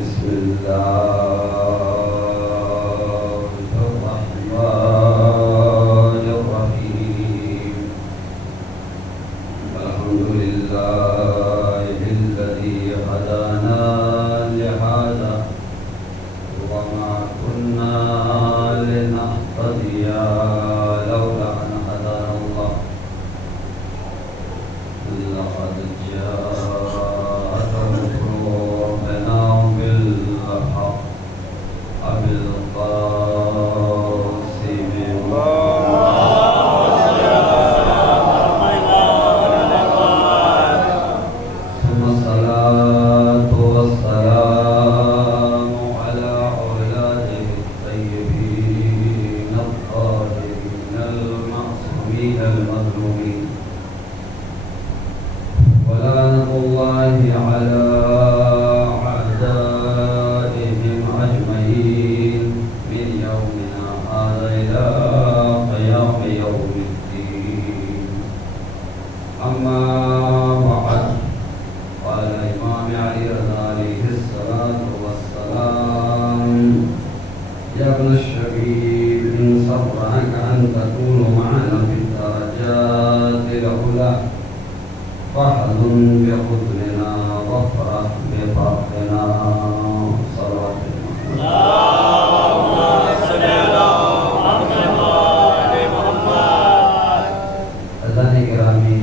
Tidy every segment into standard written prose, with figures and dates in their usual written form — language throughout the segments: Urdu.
بسم الله الرحمن الرحيم الحمد لله الذي هدانا لهذا وما كنا لنهتدي لولا أن هدانا الله لقد جاءت رسلنا بالحق بالقاسم ثم الصلاة والسلام على أولاده الطيبين الطاهرين المعصومين المظلومين ولعنة الله على أعدائهم أجمعين من يومنا هذا إلى قيام يوم الدين أما بعد قال الإمام علي رضا عليه الصلاة والسلام يا ابن الشبيب إن صبرك أن تكون معنا في الدرجات العلى فاحزن بحزننا وافرح بفرحنا صلوات اللهم صل على محمد وآل محمد. حضرات گرامی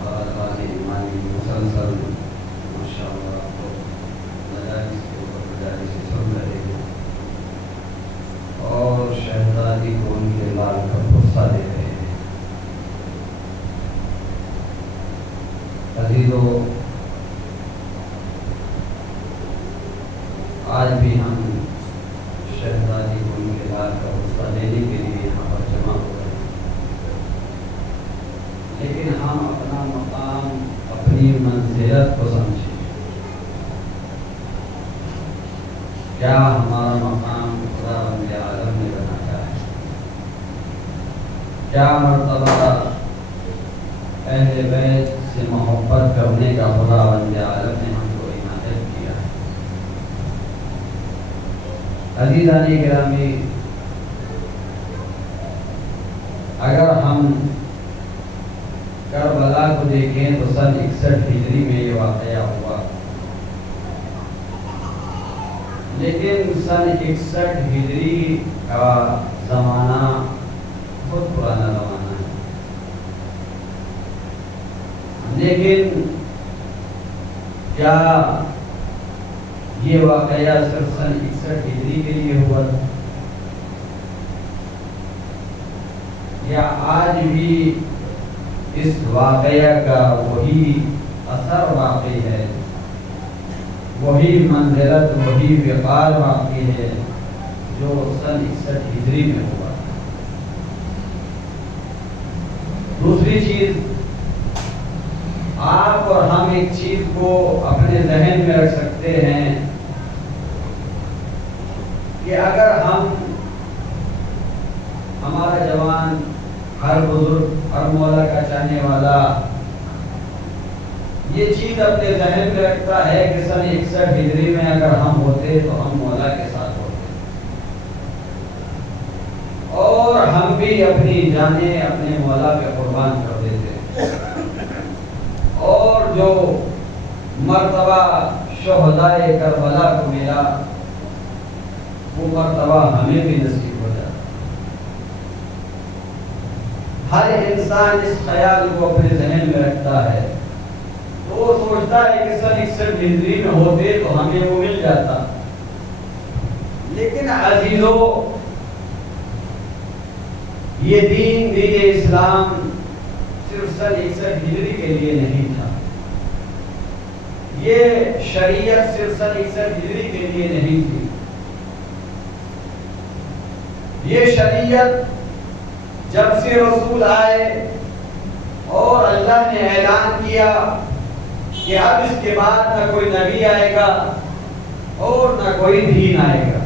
خاندان ایمانی مسلسل ماشاءاللہ تو مجالس کے اوپر مجالس سن رہے ہیں اور شہزادی کو ان کے لال کا غصہ دے رہے ہیں. عزیزو آج بھی ہم شہزادی کو ان کے لال کا غصہ دینے کے لیے یہاں پر جمع ہو رہے ہیں، لیکن ہم اپنا مقام اپنی منزلت کو سمجھیں. کیا ہمارا مقام خدا رب عالم نے بنایا ہے؟ کیا مرتبہ اہل بیت سے محبت کرنے کا خدا رب عالم نے ہم کو عنایت کیا ہے؟ عزیزان گرامی، اگر ہم کربلا کو دیکھیں تو سن 61 ہجری میں یہ واقعہ ہوا، لیکن سن 61 ہجری کا زمانہ بہت پرانا زمانہ ہے. لیکن کیا یہ واقعہ صرف سن 61 ہجری کے لیے ہوا تھا یا آج بھی اس واقعہ کا وہی اثر واقع ہے، وہی منزلت، وہی وقار واقع ہے جو سن 61 ہجری میں ہوا؟ دوسری چیز، آپ اور ہم ایک چیز کو اپنے ذہن میں رکھ سکتے ہیں کہ اگر ہمارا جوان، ہر بزرگ، ہر مولا کا چاہنے والا یہ چیز اپنے ذہن میں رکھتا ہے کہ سن 61 ہجری میں اگر ہم ہوتے تو ہم مولا کے ساتھ ہوتے اور ہم بھی اپنی جانیں اپنے مولا پہ قربان کر دیتے، اور جو مرتبہ شہدائے کربلا کو ملا وہ مرتبہ ہمیں بھی نصیب ہو جاتا. ہر انسان اس خیال کو اپنے ذہن میں رکھتا ہے تو وہ سوچتا ہے کہ سن 61 ہجری میں ہوتے تو ہمیں وہ مل جاتا. لیکن عزیزو، یہ دین اسلام صرف سن 61 ہجری کے لیے نہیں تھا، یہ شریعت صرف سن 61 ہجری کے لیے نہیں تھی. یہ شریعت جب سے رسول آئے اور اللہ نے اعلان کیا کہ اب اس کے بعد نہ کوئی نبی آئے گا اور نہ کوئی دین آئے گا،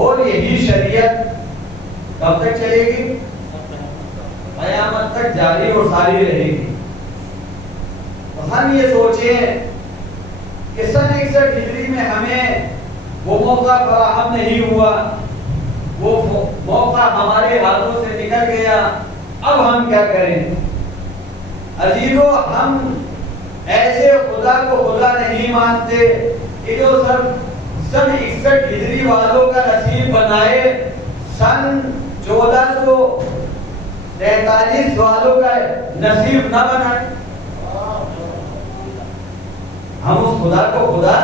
اور یہی شریعت کب تک چلے گی؟ قیامت تک جاری اور ساری رہے گی. تو ہم یہ سوچیں کہ سن 61 ہجری میں ہمیں وہ موقع فراہم نہیں ہوا، وہ موقع ہمارے ہاتھوں سے نکل گیا، اب ہم کیا کریں؟ عزیزو، ہم ایسے خدا کو خدا نہیں مانتے کہ جو سن 61 ہجری والوں کا نصیب بنائے سن 1443 والوں کا نصیب نہ بنائے۔ ہم اس خدا کو خدا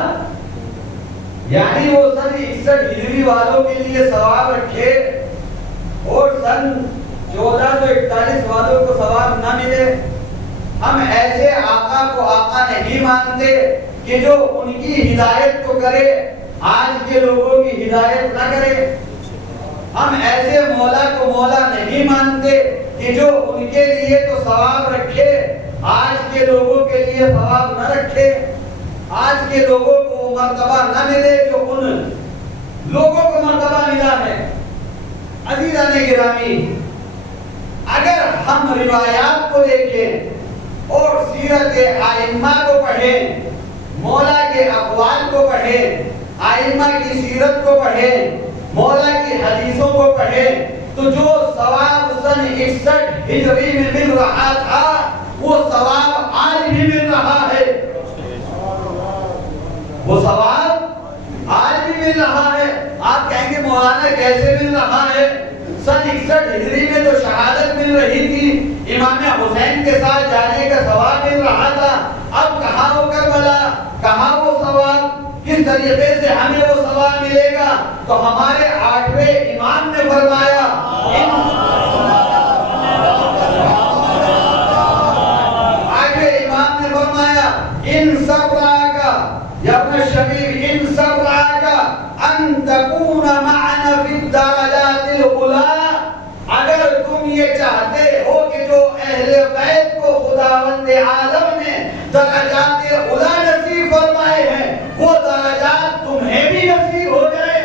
یعنی وہ سن 61 ہجری والوں کے لیے ثواب رکھے اور سن 1441 والوں کو ثواب نہ ملے۔ ہم ایسے آقا کو آقا نہیں مانتے کہ جو ان کی ہدایت کو کرے، آج کے لوگوں کی ہدایت نہ کرے۔ ہم ایسے مولا کو مولا نہیں مانتے کہ جو ان کے لیے تو ثواب رکھے، آج کے لوگوں کے لیے ثواب نہ رکھے، آج کے لوگوں کو مرتبہ نہ ملے جو ان لوگوں کو مرتبہ ملا ہے۔ عزیزان گرامی، اگر ہم روایات کو دیکھیں اور سیرت ائمہ کو پڑھیں، مولا کے اقوال کو پڑھیں، ائمہ کی سیرت کو پڑھیں، مولا کی حدیثوں کو پڑھیں، تو جو ثواب سن 61 ہجری میں مل رہا تھا وہ ثواب آج بھی مل رہا ہے، وہ ثواب آج بھی مل رہا ہے۔ آپ کہیں گے مولانا کیسے مل رہا ہے؟ سن 61 ہجری میں تو شہادت مل رہی تھی، امام حسین کے ساتھ جانے کا ثواب مل رہا تھا، اب کہاں وہ کربلا، کہاں وہ ثواب، کس طریقے سے ہمیں وہ ثواب ملے گا؟ تو ہمارے 8ویں امام نے فرمایا ان سبراک یا ابن شبیر ان سبراک ان تکون معنا فی الدرجات العلی، اگر تم یہ چاہتے ہو کہ جو اہل بیت کو خداوند عالم نے درجات اعلی نصیب فرمائے ہیں وہ درجات تمہیں بھی نصیب ہو جائے،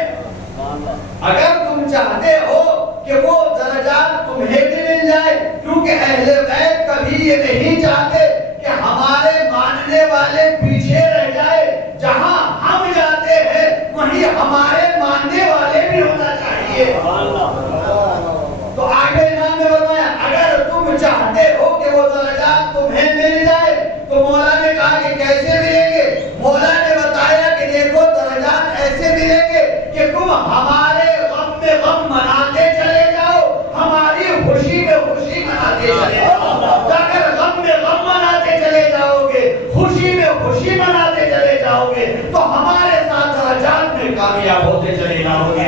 اگر تم چاہتے ہو کہ وہ درجات تمہیں بھی مل جائے، کیونکہ اہل بیت کبھی یہ نہیں چاہتے کہ ہمارے ماننے والے پیچھے رہ جائے، جہاں ہم جاتے ہیں وہیں ہمارے ماننے والے بھی ہونا چاہیے۔ تو آگے امام نے فرمایا اگر تم چاہتے ہو کہ وہ درجات تمہیں مل جائے تو مولا نے کہا کہ کیسے ملیں گے؟ مولا نے بتایا کہ دیکھو درجات ایسے ملیں گے کہ تم ہمارے غم میں غم مناتے چلے جاؤ، ہماری خوشی میں خوشی مناتے چلے جاؤ۔ اگر غم میں غم مناتے چلے جاؤ گے، خوشی میں خوشی مناتے چلے جاؤ گے تو ہمارے ساتھ درجات میں کامیاب ہوتے چلے جاؤ گے۔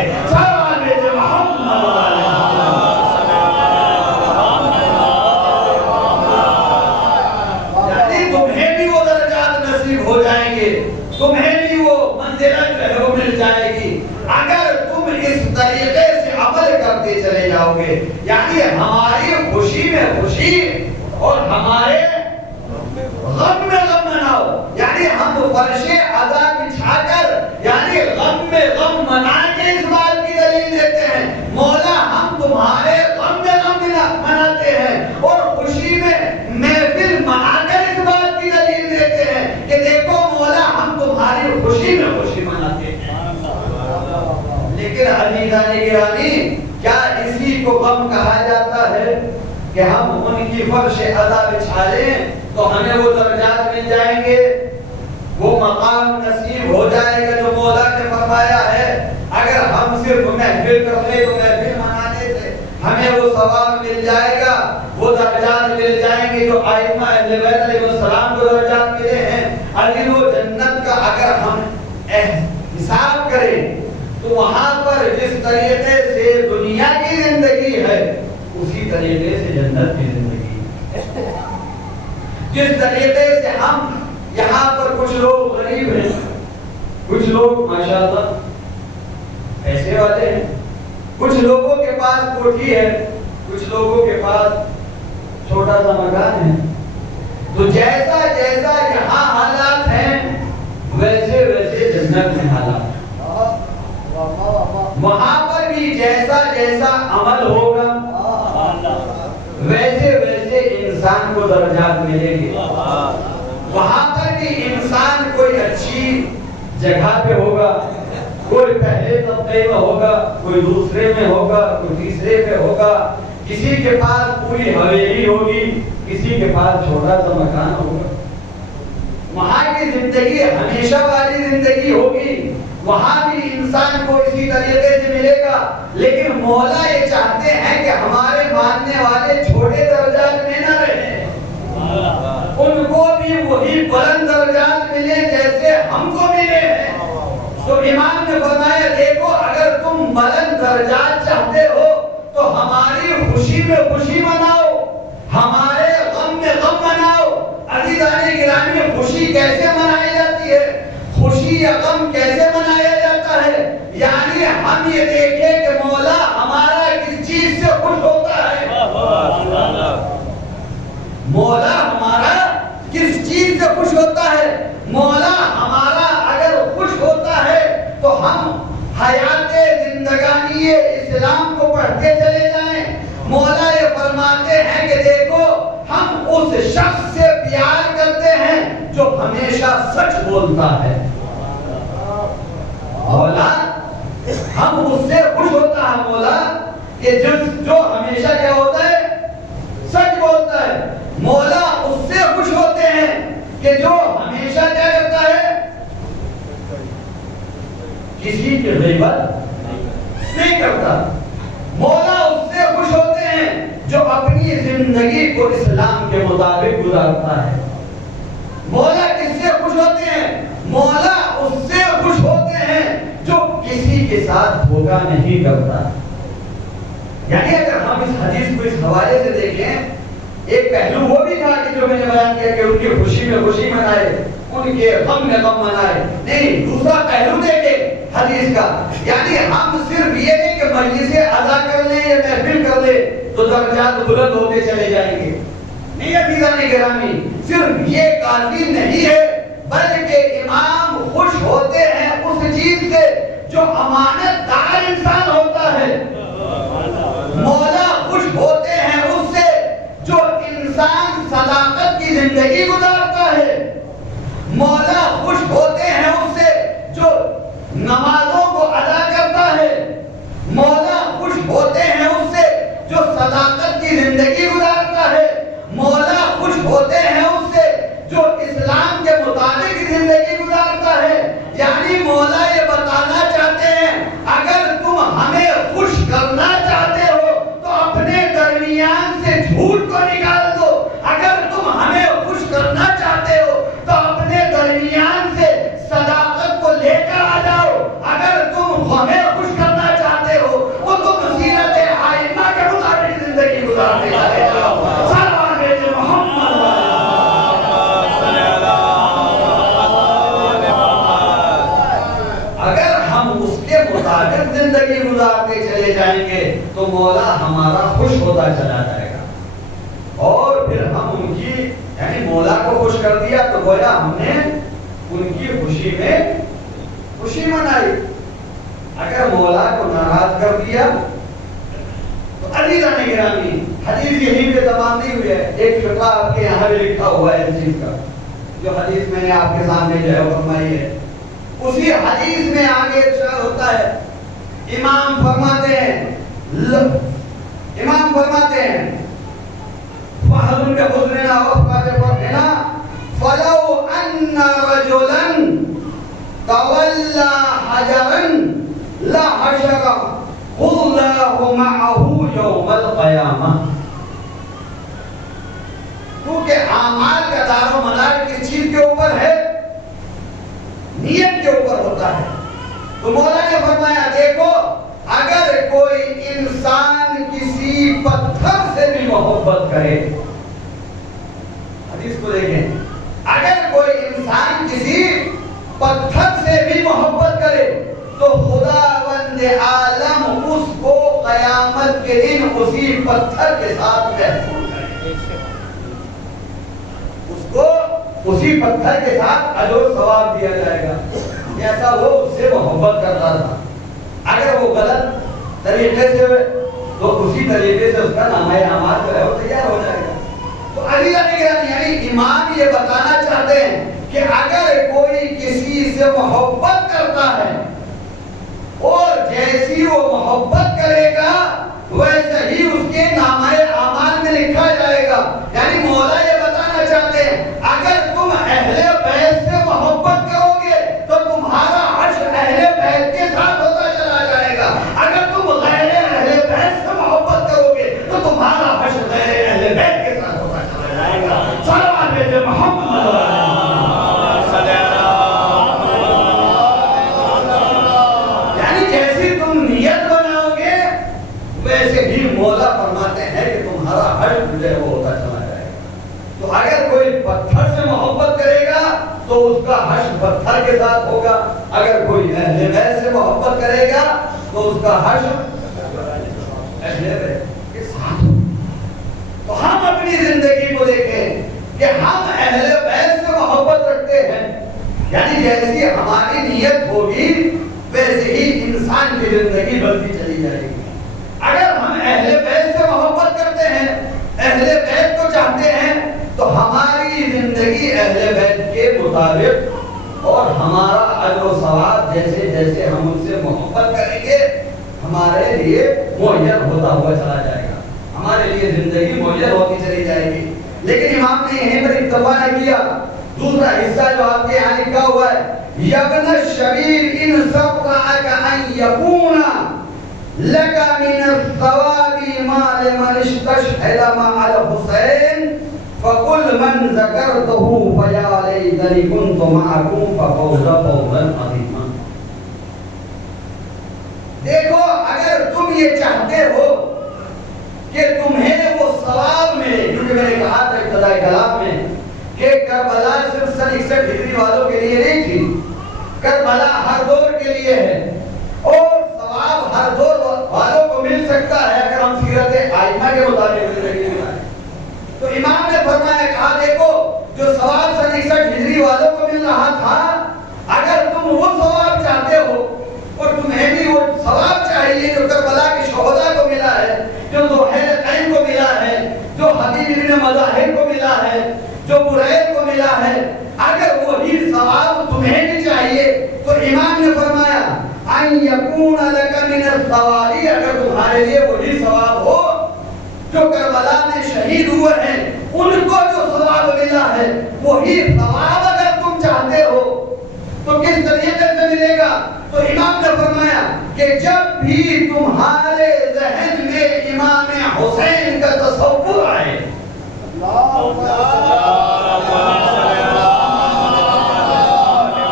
یعنی تمہیں بھی وہ درجات نصیب ہو جائیں گے، تمہیں بھی وہ منزلت جو مل جائے گی اگر تم اس طریقے سے عمل کرتے چلے جاؤ گے۔ یعنی ہماری خوشی میں خوشی اور ہمارے غم میں غم مناؤ، یعنی ہم فرش عزا بچھا کر یعنی غم میں غم منا کے اس بات کی دلیل دیتے ہیں مولا ہم تمہارے غم میں غم مناتے ہیں، اور خوشی میں محفل منا کر اس بات کی دلیل دیتے ہیں کہ دیکھو مولا ہم تمہاری خوشی میں خوشی مناتے ہیں۔ لیکن عزیزان گرامی، کیا اسی کو غم کہا جاتا ہے کہ ہم ان کی فرش عزا بچھا لیں تو ہمیں وہ درجات مل جائیں گے، وہ مقام نصیب ہو جائے گا جو مولا نے فرمایا ہے؟ اگر ہم صرف محفل کر لیں تو محفل منانے سے ہمیں وہ ثواب مل جائے گا، وہ درجات مل جائیں گے جو ائمہ اہل بیت علیہ السلام کو درجات ملے ہیں۔ عزیز و جنت کا اگر ہم حساب کریں تو وہاں پر جس طریقے سے دنیا کی زندگی ہے اسی طریقے سے جنت کی زندگی ہے۔ جس طریقے سے ہم یہاں پر کچھ لوگ غریب ہیں، کچھ لوگ ماشاءاللہ پیسے والے ہیں، کچھ لوگوں کے پاس کوٹھی ہے، کچھ لوگوں کے پاس چھوٹا سا مکان ہے، تو جیسا جیسا یہاں حالات ہیں ویسے ویسے جنت میں حالات ہیں۔ وہاں پر بھی جیسا جیسا عمل ہوگا ویسے ویسے انسان کو درجات ملے گی۔ وہاں پر بھی انسان کوئی اچھی جگہ پہ ہوگا، کوئی پہلے طبقے میں ہوگا، کوئی دوسرے میں ہوگا، کوئی تیسرے پہ ہوگا، کسی کے پاس پوری حویلی ہوگی، کسی کے پاس چھوٹا سا مکان ہوگا۔ وہاں کی زندگی ہمیشہ والی زندگی ہوگی، وہاں بھی انسان کو اسی طریقے سے ملے گا، لیکن مولا یہ چاہتے ہیں کہ ہمارے ماننے والے چھوٹے درجات میں نہ رہیں، ان کو بھی وہی بلند درجات ملے جیسے ہم کو ملے ہیں۔ تو امام نے فرمایا دیکھو اگر تم بلند درجات چاہتے ہو تو ہماری خوشی میں خوشی مناؤ، ہمارے غم میں غم مناؤ۔ عزیزان گرامی، خوشی کیسے منائی جاتی ہے، خوشی یا غم کیسے منایا جاتا ہے؟ یعنی ہم یہ دیکھیں کہ مولا ہمارا کس چیز سے خوش ہوتا ہے، مولا ہمارا کس چیز سے خوش ہوتا ہے۔ مولا ہمارا اگر خوش ہوتا ہے تو ہم حیات زندگانی اسلام کو پڑھتے چلے جائیں۔ مولا یہ فرماتے ہیں کہ دیکھو ہم اس شخص سے پیار کرتے ہیں جو ہمیشہ سچ بولتا ہے، مولا ہم اس سے خوش ہوتا ہے، مولا کہ جو ہمیشہ کیا ہوتا ہے، سچ بولتا ہے۔ مولا اس سے خوش ہوتے ہیں کہ جو ہمیشہ کیا کرتا ہے، کسی کی غیبت نہیں کرتا۔ مولا اس سے خوش ہوتے ہیں جو اپنی زندگی کو اسلام کے مطابق گزارتا ہے۔ مولا کس سے خوش ہوتے ہیں؟ مولا اس سے خوش ہوتے ہیں جو کسی کے ساتھ دھوکہ نہیں کرتا۔ یعنی اگر ہم اس حدیث کو اس حوالے سے دیکھیں، ایک پہلو وہ بھی تھا کہ جو میں نے بیان کیا کہ ان کی خوشی میں خوشی منائے، ان کے غم میں غم منائے، نہیں دوسرا پہلو دیکھیں حدیث کا، یعنی ہم صرف یہ نہیں کہ مجلسیں ادا کر لیں یا محفل کر لیں تو درجات بلند ہوتے چلے جائیں گے، نہیں عزیزان گرامی، صرف یہ کافی نہیں ہے، بلکہ امام خوش ہوتے ہیں اس چیز سے جو امانت دار انسان ہوتا ہے، مولا خوش ہوتے ہیں اس سے جو انسان صداقت کی زندگی گزارتا ہے، مولا خوش ہوتے ہیں اس سے جو نمازوں کو ادا کرتا ہے، مولا خوش ہوتے ہیں اس سے جو صداقت کی زندگی گزارتا ہے، مولا خوش ہوتے ہیں اس سے جو اسلام کے مطابق زندگی گزارتا ہے۔ یعنی مولا یہ بتانا چاہتے ہیں اگر تم ہمیں خوش کرنا چاہتے ہو تو اپنے درمیان سے جھوٹ کو نکال دو، اگر تم ہمیں خوش کرنا چاہتے ہو تو اپنے درمیان سے صداقت کو لے کر آ جاؤ، اگر تم ہمیں خوش کرنا چاہتے ہو تو تم سیرت ائمہ کے مطابق زندگی گزارتے چلے جاؤ۔ سلام بھیجے محمد، اگر ہم اس کے مطابق زندگی گزارتے چلے جائیں گے تو مولا ہمارا خوش ہوتا چلا جائے گا، اور پھر ہم ان کی یعنی مولا کو خوش کر دیا تو گویا ہم نے ان کی خوشی میں خوشی منائی، اگر مولا کو ناراض کر دیا تو عزیزان گرامی حدیث یہیں پہ تمام نہیں ہوئی ہے، ایک فقرہ آپ کے یہاں بھی لکھا ہوا ہے اس چیز کا، جو حدیث میں نے آپ کے سامنے جو ہے وہ فرمائی ہے، اسی حدیث میں آگے ارشاد ہوتا ہے، امام فرماتے ہیں فَحَلُنْ بِحُزْنِنَا وَفْقَ بِفَرْحِنَا فَلَوْ أَنَّ رَجُلًا تَوَلَّى حَجَرًا لَحَشَرَهُ اللَّهُ مَعَهُ يَوْمَ الْقِيَامَةِ۔ کیونکہ اعمال کا دار و مدار کس چیز کے اوپر ہے؟ نیت کے اوپر ہوتا ہے۔ تو مولا نے فرمایا دیکھو اگر کوئی انسان کسی پتھر سے بھی محبت کرے، حدیث کو دیکھیں، اگر کوئی انسان کسی پتھر سے بھی محبت کرے تو خداوند عالم اس کو قیامت کے دن اسی پتھر کے ساتھ محفوظ کرے، اس کو اسی پتھر کے ساتھ اجر و ثواب دیا جائے گا، جیسا وہ اس سے محبت کرتا تھا۔ اگر وہ غلط طریقے سے ہوئے تو اسی طریقے سے اس کا نامہ اعمال جو ہے وہ تیار ہو جائے گا۔ تو عزیزان گرامی یعنی امام یہ بتانا چاہتے ہیں کہ اگر کوئی کسی سے محبت حشر پتھر کے ساتھ ہوگا، اگر کوئی اہل بیت سے محبت کرے گا تو اس کا حشر اہل بیت کے ساتھ ہوگا۔ تو ہم اپنی زندگی کو دیکھیں کہ ہم اہل بیت سے محبت رکھتے ہیں، یعنی جیسی ہماری نیت ہوگی ویسے ہی انسان کی زندگی بڑھتی چلی جائے گی۔ اگر ہم اہل بیت سے محبت کرتے ہیں، اہل بیت کو چاہتے ہیں، تو ہماری زندگی اہل بیت کے مطابق اور ہمارا اجر و ثواب جیسے جیسے ہم ان سے محبت کریں گے ہمارے لیے مہیا ہوتا ہوا چلا جائے گا، ہمارے لیے زندگی مہیا ہوتی چلی جائے گی۔ لیکن امام نے یہیں پر اکتفا نہیں کیا، دوسرا حصہ جو آپ کے یہاں لکھا ہوا ہے، یبن الشبیر ان سبقعک ان یکون لک من الثواب ما لمن استشهد مع الحسین فقل من ذکرته فیا لیتنی کنت معکم ففوز فوزا عظیما۔ دیکھو اگر تم یہ چاہتے ہو کہ تمہیں وہ ثواب ملے، کیونکہ میں نے کہا تھا ابتدائی کلام میں کہ کربلا صرف سن 61 ہجری والوں کے لیے نہیں تھی، کربلا ہر دور کے لیے ہے، اور ثواب ہر دور والوں کو مل سکتا ہے اگر ہم سیرت آئمہ کے مطابق زندگی گزاریں۔ تو امام نے فرمایا، کہا دیکھو جو ثواب سن 61 ہجری والوں کو مل رہا تھا، اگر تم وہ ثواب چاہتے ہو اور تمہیں بھی وہ ثواب چاہیے جو کربلا کے شہداء کو ملا ہے، جو ذوالحجین کو ملا ہے، جو حبیب بن مظاہر کو ملا ہے، جو برید کو ملا ہے، اگر وہی ثواب تمہیں بھی چاہیے تو امام نے فرمایا ان یکون لک من الثواب، اگر تمہارے لیے وہی ثواب ہو جو کربلا میں شہید ہوئے ہیں ان کو جو ثواب ملا ہے، وہی ثواب اگر تم چاہتے ہو تو کس طریقے سے ملے گا؟ تو امام نے فرمایا کہ جب بھی تمہارے ذہن میں امام حسین کا تصور آئے،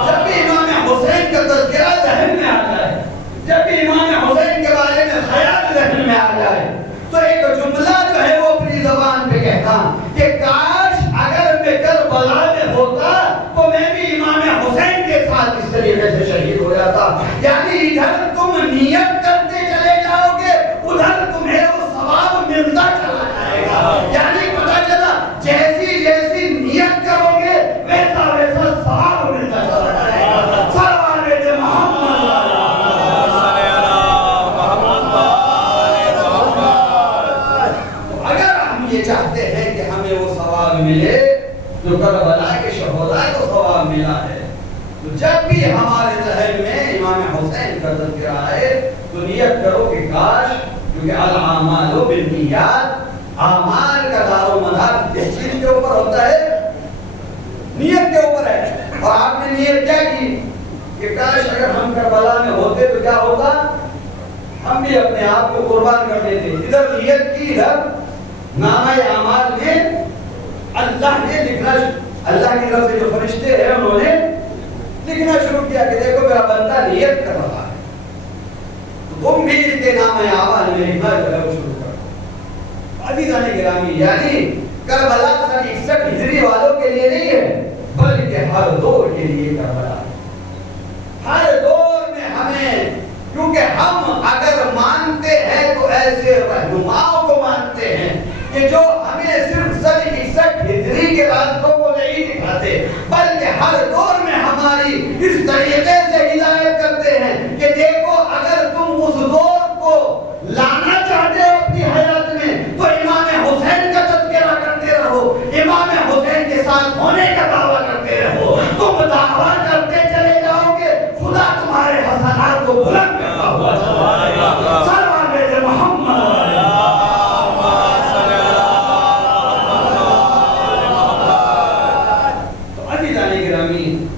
جب بھی امام حسین کا تذکرہ ذہن میں آ جائے، جب بھی امام حسین کے بارے میں خیال ذہن میں آ جائے، تو ایک جملہ جو ہے وہ اپنی زبان پہ کہتا کہ کاش اگر میں کربلا میں ہوتا تو میں بھی امام حسین کے ساتھ اس طریقے سے شہید ہو جاتا۔ یعنی ادھر تم نیت کرتے چلے جاؤ گے، ادھر تمہیں وہ ثواب ملتا چلا جائے گا۔ یعنی پتہ چلا جیسی جیسی نیت کرو گے ویسا ویسا ثواب ملتا چلا جائے گا۔ چاہتے ہیں کہ ہمیں وہ ثواب ملے جو کربلا کے شہداء کو ثواب ملا ہے، تو جب بھی ہمارے ذہن میں امام حسین کا تذکرہ آئے تو نیت کرو کہ کاش، کیونکہ الاعمال بالنیات، اعمال کا دار و مدار کس چیز کے اوپر ہوتا ہے؟ نیت کے اوپر ہے۔ اور آپ نے نیت کیا کی کہ کاش اگر ہم کربلا میں ہوتے تو کیا ہوتا؟ ہم بھی اپنے آپ کو قربان کر دیتے۔ ادھر نیت کی، ادھر نامہ اعمال میں اللہ نے لکھنا، اللہ کی طرف سے جو فرشتے ہیں انہوں نے لکھنا شروع کیا کہ دیکھو میرا بندہ نیت کر رہا ہے، تو تم بھی اس کے نامہ اعمال میں لکھنا شروع کرو۔ عزیزان گرامی، یعنی کربلا سن 61 ہجری والوں کے لیے نہیں ہے بلکہ ہر دور کے لیے کربلا ہے۔ ہر دور میں ہمیں، کیونکہ ہم اگر مانتے ہیں تو ایسے رہنماؤں کو مانتے ہیں کہ جو ہمیں صرف سن 61 ہجری کے راستوں کو نہیں دکھاتے بلکہ ہر دور میں ہماری اس طریقے سے ہدایت کرتے ہیں کہ دیکھو اگر تم اس دور کو لانا چاہتے ہو اپنی حیات میں تو امام حسین کا تذکرہ کرتے رہو، امام حسین کے ساتھ ہونے کا دعویٰ کرتے رہو، تم دعویٰ کرتے چلے جاؤ گے، خدا تمہارے حسنات کو بلند کرتا ہوا چلا جائے گا۔ سلام محمد۔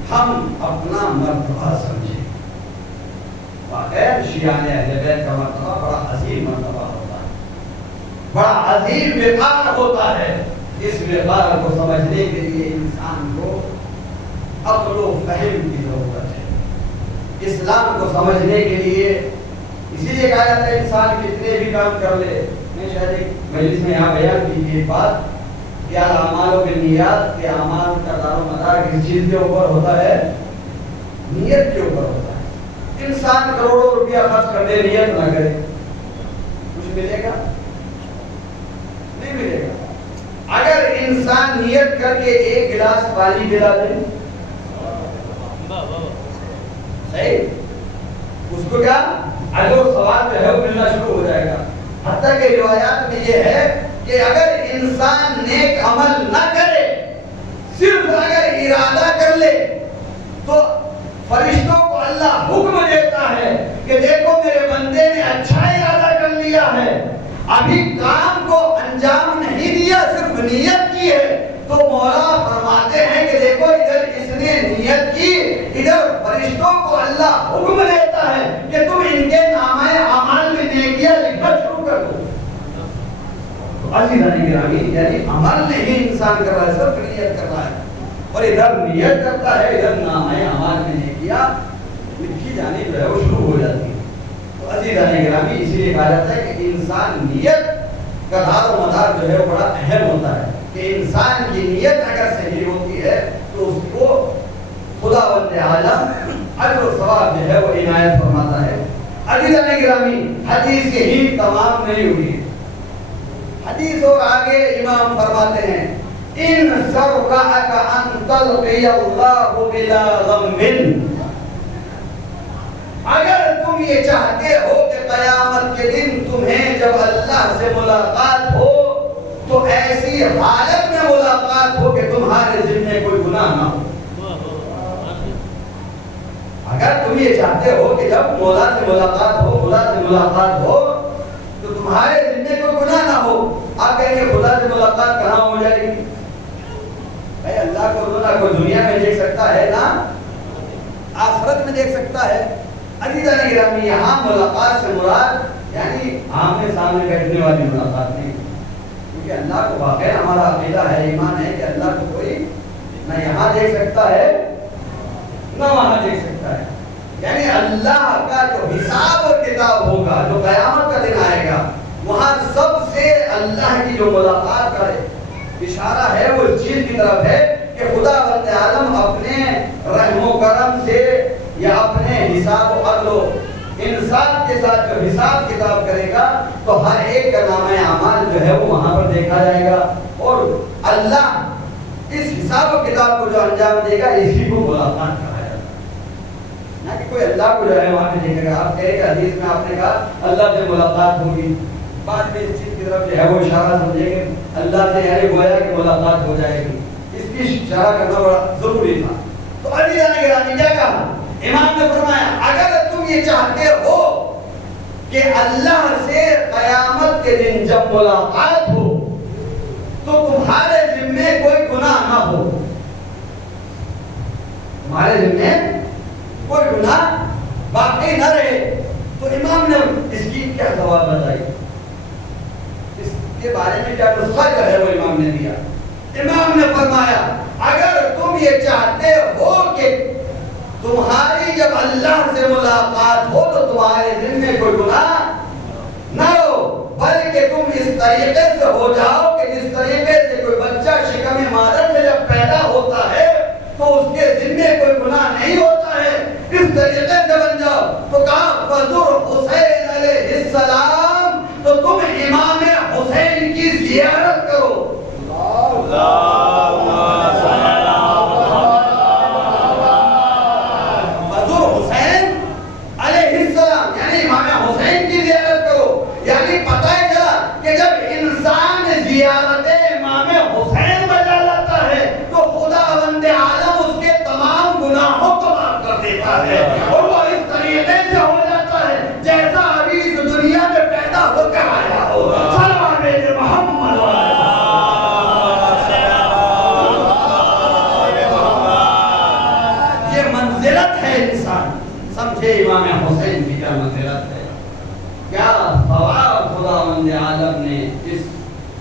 ہم اپنا مرتبہ سمجھیں، بغیر شیعہ اہل بیت کا مرتبہ بڑا عظیم مرتبہ ہوتا ہے، بڑا عظیم وقار ہوتا ہے۔ اس وقار کو سمجھنے کے لیے انسان کو عقل و فہم کی ضرورت ہے۔ اسلام کو سمجھنے کے لیے اسی لیے کہا جاتا ہے انسان کتنے بھی کام کر لے، میں شاید ایک مجلس میں یہاں بیان کی تھی بات کہ الاعمال بالنیات، کہ اعمال کا دار و مدار کس چیز کے اوپر ہوتا ہے؟ نیت کے اوپر ہوتا ہے. انسان کروڑوں روپیہ خرچ کر دے نیت نہ کرے کچھ ملے گا؟ نہیں ملے گا. اگر انسان نیت کر کے ایک گلاس پانی پلا دے صحیح اس کو کیا اجر و ثواب جو ہے وہ ملنا شروع ہو جائے گا. حتیٰ کہ روایات میں یہ ہے کہ اگر انسان نیک عمل نہ کرے صرف اگر ارادہ کر لے تو فرشتوں کو اللہ حکم دیتا ہے کہ دیکھو میرے بندے نے اچھا ارادہ کر لیا ہے, ابھی کام کو انجام نہیں دیا صرف نیت کی ہے, تو مولا فرماتے ہیں کہ دیکھو ادھر اس نے نیت کی, ادھر فرشتوں کو اللہ حکم دیتا ہے کہ تم ان کے نامہ اعمال میں نیکیاں لکھنا شروع کر دو. عزیزان گرامی یعنی عمل نہیں انسان کر رہا ہے, صرف نیت کر رہا ہے, اور ادھر نیت کرتا ہے ادھر نامہ اعمال میں نیکیاں لکھی جانی جو ہے وہ شروع ہو جاتی ہے. تو عزیزان گرامی اسی لیے کہا جاتا ہے کہ انسان نیت کا دار و مدار جو ہے وہ بڑا اہم ہوتا ہے, کہ انسان کی نیت اگر صحیح ہوتی ہے تو اس کو خداوند عالم اجر و ثواب جو ہے وہ عنایت فرماتا ہے. عزیزان گرامی حدیث یہی تمام نہیں ہوئی, حدیث اور آگے امام فرماتے ہیں ان سرک ان تلقی اللہ بلا غم, اگر تم یہ چاہتے ہو کہ قیامت کے دن تمہیں جب اللہ سے ملاقات ہو تو ایسی حالت میں ملاقات ہو کہ تمہارے ذمہ کوئی گناہ نہ ہو. اگر تم یہ چاہتے ہو کہ جب مولا سے ملاقات ہو, خدا سے ملاقات ہو تو تمہارے ذمہ کوئی گناہ نہ ہو, آپ کہیں گے خدا سے ملاقات کہاں ہو جائے گی؟ بھائی اللہ کو نہ کوئی دنیا میں دیکھ سکتا ہے نہ آخرت میں دیکھ سکتا ہے. عزیزان گرامی یہاں ملاقات سے مراد یعنی آمنے سامنے بیٹھنے والی ملاقات نہیں, کیونکہ اللہ کو واقعی ہمارا عقیدہ ہے, ایمان ہے کہ اللہ کو کوئی نہ یہاں دیکھ سکتا ہے نہ وہاں دیکھ سکتا ہے. یعنی اللہ کا جو حساب اور کتاب ہوگا, جو قیامت کا دن آئے گا, وہاں سب سے اللہ کی جو ملاقات کا اشارہ ہے وہ اس چیز کی طرف ہے کہ خداوند عالم اپنے رحم و کرم سے یا اپنے حساب و عدل و انصاف کے ساتھ جو حساب کتاب کرے گا تو ہر ایک کا نامہ اعمال جو ہے وہ وہاں پر دیکھا جائے گا, اور اللہ اس حساب و کتاب کو جو انجام دے گا اسی کو ملاقات کہا جاتا ہے. نہ کہ کوئی اللہ کو جو ہے وہاں پہ دیکھے گا. آپ کہے کہ حدیث میں آپ نے کہا اللہ سے ملاقات ہوگی, بعد میں اس چیز کی طرف جو ہے وہ اشارہ سمجھیں گے اللہ سے یعنی گویا کہ ملاقات ہو جائے گی, اس کی اشارہ کرنا بڑا ضروری تھا. تو عزیزان گرامی کیا کہا امام نے فرمایا اگر تم یہ چاہتے ہو کہ اللہ سے قیامت کے دن جب ملاقات ہو تو تمہارے ذمہ کوئی گناہ نہ ہو, تمہارے ذمہ کوئی گناہ باقی نہ رہے, تو امام نے اس کی کیا جواب بتائی, اس کے بارے میں کیا نسخہ جو ہے وہ امام نے دیا. امام نے فرمایا اگر تم یہ چاہتے ہو کہ تمہاری جب اللہ سے ملاقات ہو تو تمہارے ذمہ کوئی گناہ نہ ہو, بلکہ تم اس طریقے سے ہو جاؤ کہ جس طریقے سے کوئی بچہ شکم مادر سے جب پیدا ہوتا ہے تو اس کے ذمہ کوئی گناہ نہیں ہوتا ہے, اس طریقے سے بن جاؤ. تو کہا فزر حسین علیہ السلام, تو تم امام حسین کی زیارت کرو. زیارت امام حسین بجا لاتا ہے تو خداوند عالم اس کے تمام گناہوں کو معاف کر دیتا ہے, اور وہ اس طریقے سے ہو جاتا ہے جیسا ابھی اس دنیا میں پیدا ہو کر آیا ہو. صلوات محمد یہ منزلت ہے انسان سمجھے امام حسین کی کیا منزلت ہے, کیا ثواب خداوند عالم نے اس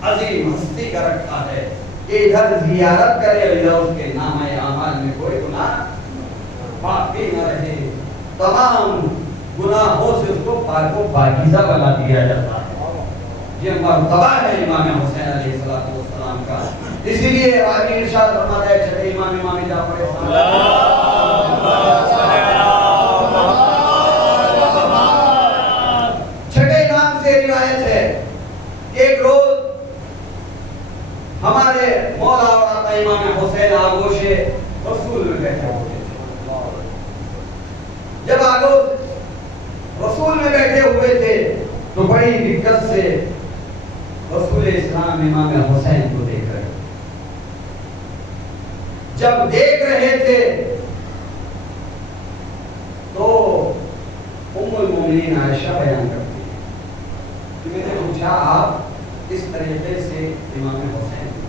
عظیم ہستی کا رکھا ہے کہ ادھر زیارت کرے ادھر اس کے نامہ اعمال میں کوئی گناہ باقی نہ رہے, تمام گناہوں سے اس کو پاک و پاکیزہ بنا دیا جاتا ہے. یہ مرتبہ ہے امام حسین علیہ السلام کا. اسی لیے آگے ارشاد فرماتا ہے چھٹے امام جعفر آگے رسول میں بیٹھے ہوئے تھے تو بڑی دقت سے رسول اسلام امام حسین کو دیکھ رہے، جب دیکھ رہے تھے تو ام المومنین عائشہ بیان کرتی ہے کہ میں نے پوچھا آپ اس طریقے سے امام حسین کو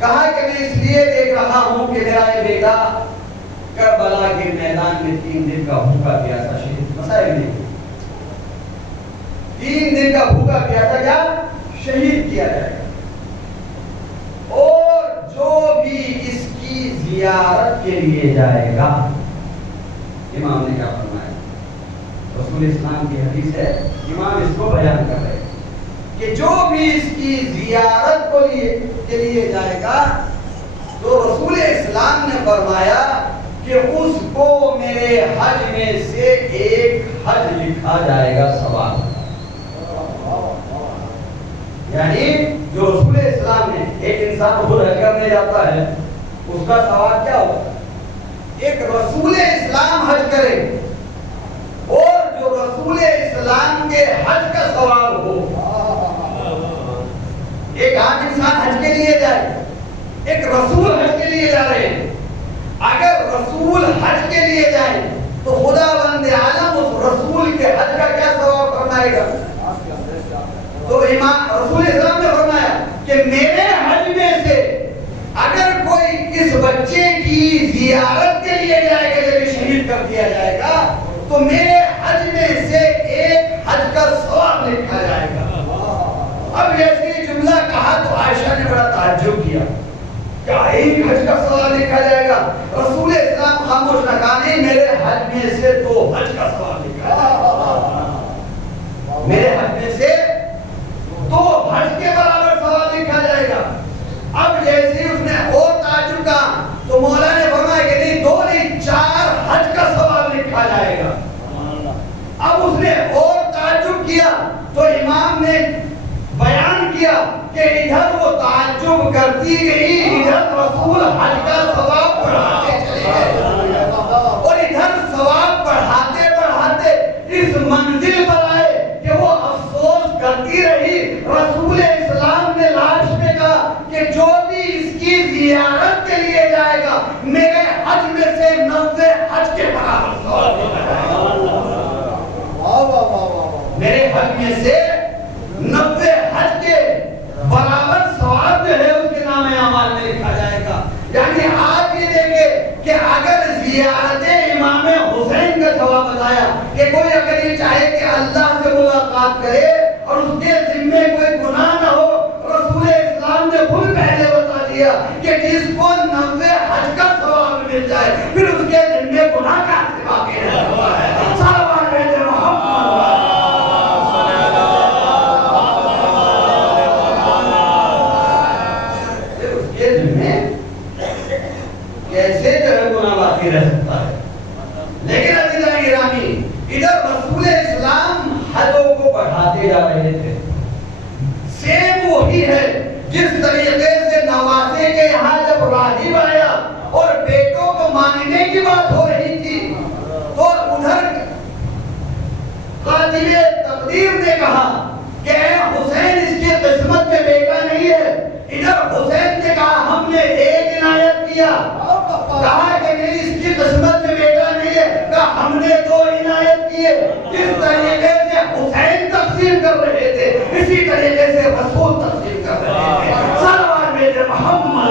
کہا کہ میں اس لیے دیکھ رہا ہوں کہ میرا یہ بیٹا کربلا کے میدان میں 3 دن کا بھوکا پیاسا شہید، مسائل نہیں، 3 دن کا بھوکا پیاسا کیا شہید کیا جائے گا، اور جو بھی اس کی زیارت کے لیے جائے گا، امام نے کیا فرمایا، رسول اسلام کی حدیث ہے، امام اس کو بیان کر رہے ہیں کہ جو بھی اس کی زیارت کے لیے جائے گا تو رسول اسلام نے فرمایا کہ اس کو میرے حج میں سے ایک حج لکھا جائے گا ثواب، یعنی جو رسول اسلام نے، ایک انسان خود حج کرنے جاتا ہے اس کا ثواب کیا ہوتا ہے، ایک رسول اسلام حج کرے اور جو رسول اسلام کے حج کا ثواب ہو، ایک عام انسان حج کے لیے جائے، ایک رسول حج کے لیے جا رہے ہیں، اگر رسول حج کے لیے جائیں تو خدا بند عالم اس رسول کے حج کا کیا ثواب فرمائے گا، تو امام رسول اسلام نے فرمایا کہ میرے حج میں سے اگر کوئی اس بچے کی زیارت کے لیے جائے گا، جب شہید کر دیا جائے گا تو میرے حج میں سے ایک حج کا ثواب لکھا جائے گا۔ اب جیسے یہ جملہ کہا تو عائشہ نے بڑا تعجب کیا، کیا ایک حج کا ثواب لکھا جائے گا؟ رسول اسلام خاموش نہ کہا، نہیں میرے حج میں سے 2 حج کا ثواب لکھا جائے گا، میرے حج میں سے 2 حج کے برابر ثواب لکھا جائے گا۔ اب جیسے اس نے اور تعجب کہا تو مولا نے فرمایا کہ نہیں 2 نہیں 4 حج کا ثواب لکھا جائے گا۔ اب اس نے اور تعجب کیا تو امام نے بیان کیا کہ ادھر وہ تعجب کرتی گئی، ادھر رسول حج کا ثواب بڑھاتے چلے گئے اور ادھر ثواب بڑھاتے بڑھاتے اس منزل پر آئے کہ وہ افسوس کرتی رہی۔ رسول اسلام نے لاش میں کہا کہ جو بھی اس کی زیارت کے لیے جائے گا میرے حج میں سے 90 حج کے برابر ثواب لکھا جائے گا، میرے حج میں سے 90 حج کے برابر ثواب جو ہے اس کے نام اعمال میں لکھا جائے گا۔ یعنی آپ یہ دیکھیں کہ اگر زیارت امام حسین کا ثواب بتایا کہ کوئی اگر یہ چاہے کہ اللہ سے ملاقات کرے اور اس کے ذمے کوئی گناہ نہ ہو، رسول اسلام نے خود پہلے بتا دیا کہ جس کو 90 حج کا ثواب مل جائے پھر اس کے ذمے گناہ کا باقی رہ ہوا ہے۔ صلوات بھیجے محمد کیسے جو ہے گناہ باقی رہ سکتا ہے۔ لیکن عزیزان گرامی ادھر رسول اسلام حجوں کو بڑھاتے جا رہے تھے، سیم وہی ہے جس طریقے سے نواسے کے یہاں جب راہب آیا اور بیٹوں کو مانگنے کی بات ہو رہی تھی تو ادھر قاتل تقدیر نے کہا کہ اے حسین اس کی قسمت میں بیٹا نہیں ہے، ادھر حسین نے کہا ہم نے ایک عنایت کیا، کہا کہ نہیں اس کی قسمت میں بیٹا نہیں ہے، کہا ہم نے 2 عنایت کیے۔ جس طریقے سے حسین تقسیم کر رہے تھے اسی طریقے سے رسول تقسیم کر رہے تھے۔ صلوات بھیجے محمد۔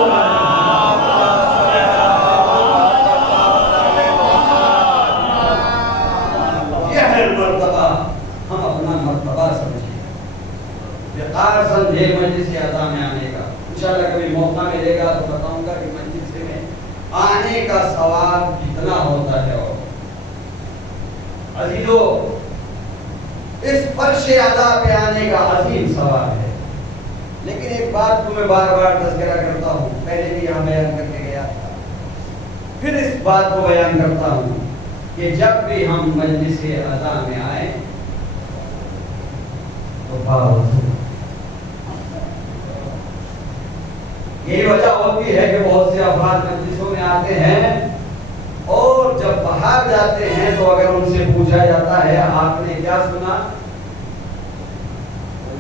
یہ ہے مرتبہ، ہم اپنا مرتبہ سمجھیں، وقار سمجھے مجلس اعظم میں آنے کا۔ انشاءاللہ کبھی موقع ملے گا تو بتاؤں گا کہ مجلس میں آنے کا ثواب کتنا ہوتا ہے۔ اور عزیزو اس فرش اعلیٰ پہ آنے کا عظیم ثواب ہے، لیکن ایک بات کو میں بار بار تذکرہ کرتا ہوں، پہلے بھی یہاں بیان کر کے گیا تھا، پھر اس بات کو بیان کرتا ہوں کہ جب بھی ہم مجلس اعلیٰ میں آئیں تو باوضو، یہی وجہ ہوتی ہے کہ بہت سے افراد مجلسوں میں آتے ہیں اور باہر جاتے ہیں تو اگر ان سے پوچھا جاتا ہے آپ نے کیا سنا،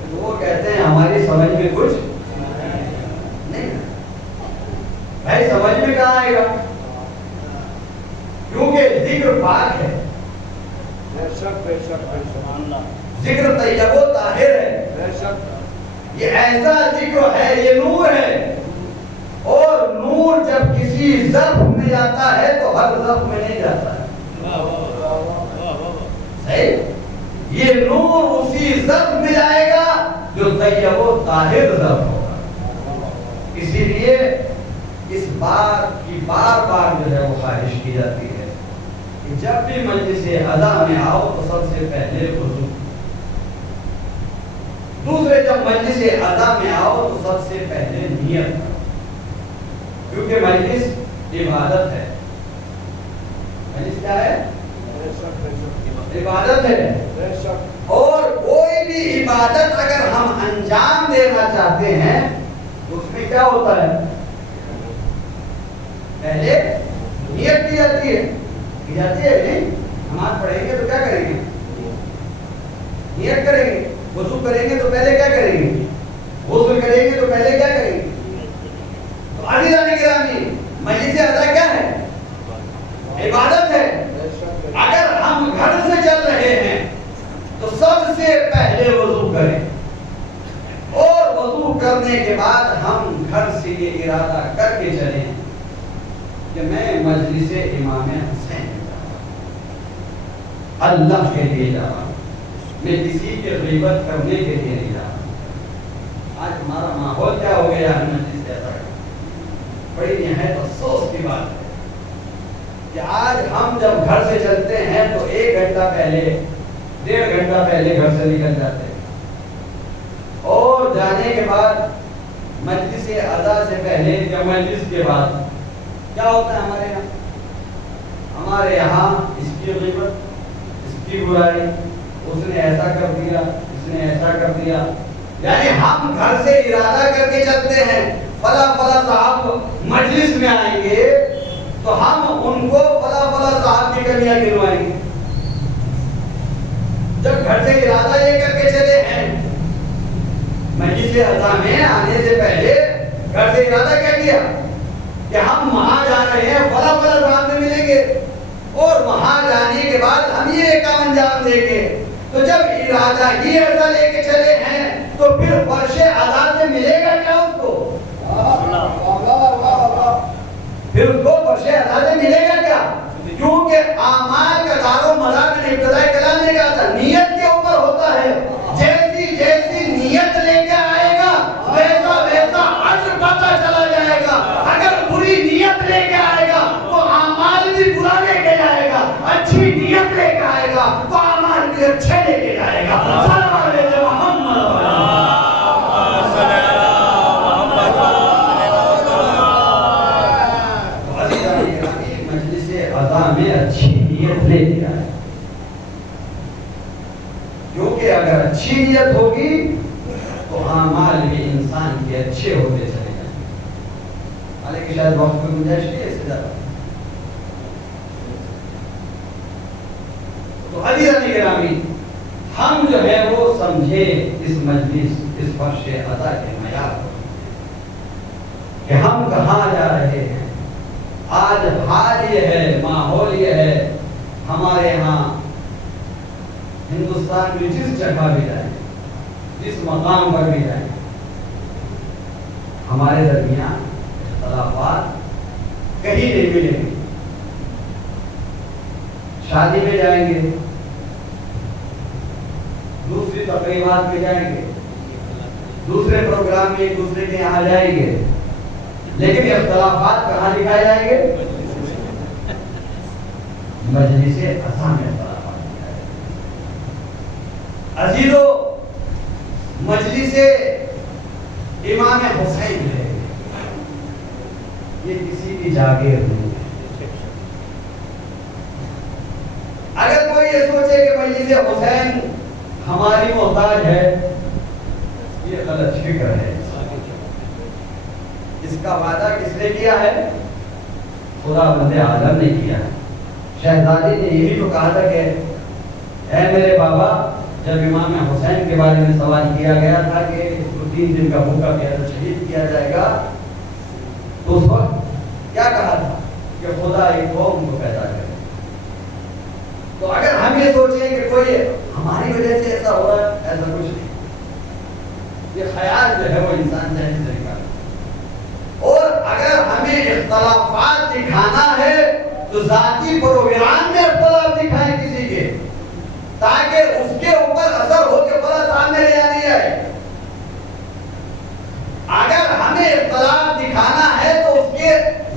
تو وہ کہتے ہیں ہماری سمجھ میں کچھ نہیں۔ بھائی سمجھ میں کہاں آئے گا؟ کیونکہ ذکر پاک ہے، ذکر طیب و طاہر ہے، یہ ایسا ذکر ہے، یہ نور ہے، اور نور جب کسی ظرف میں جاتا ہے تو ہر ظرف میں نہیں جاتا ہے۔ صحیح؟ یہ نور اسی ظرف میں جائے گا جو طیب و طاہر ظرف ہوگا۔ اسی لیے اس بات کی بار بار جو ہے وہ خواہش کی جاتی ہے کہ جب بھی مجلس ادا میں آؤ تو سب سے پہلے وضو، دوسرے جب مجلس ادا میں آؤ تو سب سے پہلے نیت کرو، کیونکہ مجلس عبادت ہے۔ مجلس کیا ہے؟ عبادت ہے، اور کوئی بھی عبادت اگر ہم انجام دینا چاہتے ہیں تو اس میں کیا ہوتا ہے؟ پہلے نیت کی جاتی ہے، کی جاتی ہے نہیں؟ نماز پڑھیں گے تو کیا کریں گے؟ نیت کریں گے۔ وضو کریں گے تو پہلے کیا کریں گے؟ غسل کریں گے تو پہلے کیا کریں گے؟ تو عزیزان گرامی، مجلس ادا کیا ہے؟ عبادت ہے۔ اگر ہم گھر سے چل رہے ہیں تو سب سے پہلے وضو کریں، اور وضو کرنے کے بعد ہم گھر سے یہ ارادہ کر کے چلیں کہ میں مجلس امام حسین اللہ کے لیے جا رہا ہوں، میں کسی کی غیبت کرنے کے لیے نہیں جا رہا۔ آج ہمارا ماحول کیا ہو گیا ہے مجلس سے ادا؟ بڑی نہایت افسوس کی بات ہے کہ آج ہم جب گھر سے چلتے ہیں تو 1 گھنٹہ پہلے، 1.5 گھنٹہ پہلے گھر سے نکل جاتے ہیں، اور جانے کے بعد مجلس ادا سے پہلے یا مجلس کے بعد کیا ہوتا ہے ہمارے یہاں؟ ہمارے یہاں اس کی غیبت، اس کی برائی، اس نے ایسا کر دیا، اس نے ایسا کر دیا۔ یعنی ہم گھر سے ارادہ کر کے چلتے ہیں فلاں فلاں صاحب مجلس میں آئیں گے تو ہم ان کو فلاں فلاں صاحب کی کمیاں گنوائیں گے۔ جب گھر سے ارادہ یہ کر کے چلے ہیں مجلس ادا میں آنے سے پہلے، گھر سے ارادہ کیا کیا کہ ہم وہاں جا رہے ہیں، فلاں فلاں صاحب سے ملیں گے، اور وہاں جانے کے بعد ہم یہ کام انجام دیں گے۔ تو جب ارادہ ہی ایسا لے کے چلے ہیں تو پھر فرش ادا سے ملے گا کیا اس کو؟ پھر اس کو فرش ادا سے ملے گا کیا؟ کیونکہ اعمال کا دار و مدار میں ابتدائی کلام نے کہا تھا نیت کے اوپر ہوتا ہے۔ جیسی جیسی نیت لے کے آئے گا ویسا ویسا اجر پاتا چلا جائے گا۔ اگر بری نیت لے کے آئے گا تو اعمال بھی برا لے کے جائے گا، اچھی نیت لے کے آئے گا تو اعمال بھی اچھے لے کے جائے گا۔ صلوات علی محمد۔ مجلس ادا میں اچھی نیت لے کے آئے، کیونکہ اگر اچھی نیت ہوگی تو اعمال بھی انسان کے اچھے ہوتے چلے جائیں گے۔ حالانکہ شاید وقت میں گنجائش نہیں ہے اس سے زیادہ۔ تو عزیزان گرامی، ہم جو ہے وہ سمجھے اس مجلس، اس فرش ادا کے معیار کو کہ ہم کہاں جا رہے ہیں۔ آج حال یہ ہے، ماحول یہ ہے، ہمارے ہاں ہندوستان میں جس جگہ بھی جائیں، جس مقام پر بھی جائیں، ہمارے درمیان اختلافات کہیں نہیں ملیں گے۔ شادی میں جائیں گے، دوسری تقریبات میں جائیں گے، دوسرے پروگرام میں ایک دوسرے کے یہاں جائیں گے، لیکن اختلافات کہاں دکھائے جائیں گے؟ مجلس اذان میں اختلافات دکھائے جائیں گے۔ عزیزو، مجلس امام حسین ہے، یہ کسی کی جاگیر نہیں ہے۔ اگر کوئی یہ سوچے کہ مجلس حسین ہماری محتاج ہے، یہ غلط فکر ہے۔ اس کا وعدہ کس نے کیا ہے؟ خدا بند عالم نے کیا ہے۔ شہزادی نے یہی تو کہا تھا کہ اے میرے بابا، جب امام حسین کے بارے میں سوال کیا گیا تھا کہ اس کو 3 دن کا بھوکا پیاسا شہید کیا جائے گا، تو اس وقت کیا کہا تھا کہ خدا ایک قوم کو پیدا کرے۔ تو اگر ہم یہ سوچیں کہ کوئی ہماری وجہ سے ایسا ہو رہا ہے، ایسا کچھ نہیں۔ یہ خیال جو ہے وہ انسان ذہن سے نکالے، اور اگر ہمیں اختلافات دکھانا ہے تو ذاتی پروگرام میں اختلاف دکھائیں کسی کے، تاکہ اس کے اوپر اثر ہو کے بڑا سامنے نہیں آئے۔ اگر ہمیں اختلاف دکھانا ہے تو اس کے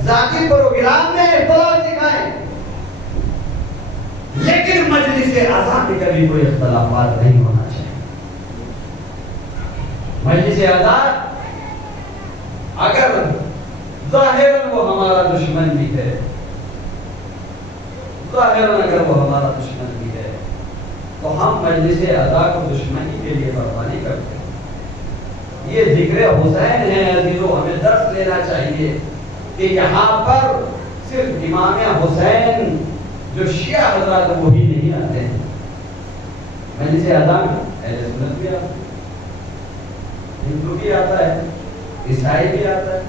ذاتی پروگرام میں اختلاف دکھائیں، لیکن مجلس اعضاء میں کبھی کوئی اختلافات نہیں ہونا چاہیے۔ مجلس اعضاء اگر ظاہراً وہ ہمارا دشمن بھی ہے، ظاہراً اگر وہ ہمارا دشمن بھی ہے، تو ہم مجلس اعضاء کو دشمنی کے لیے برپا نہیں کرتے۔ یہ ذکر حسین ہے عزیزو، ہمیں درس لینا چاہیے کہ یہاں پر صرف امام حسین جو شیعہ حضرات وہی نہیں آتے ہیں، مجلس اعضاء میں اہل سنت بھی آتے ہیں، ہندو بھی آتا ہے، عیسائی بھی آتا ہے،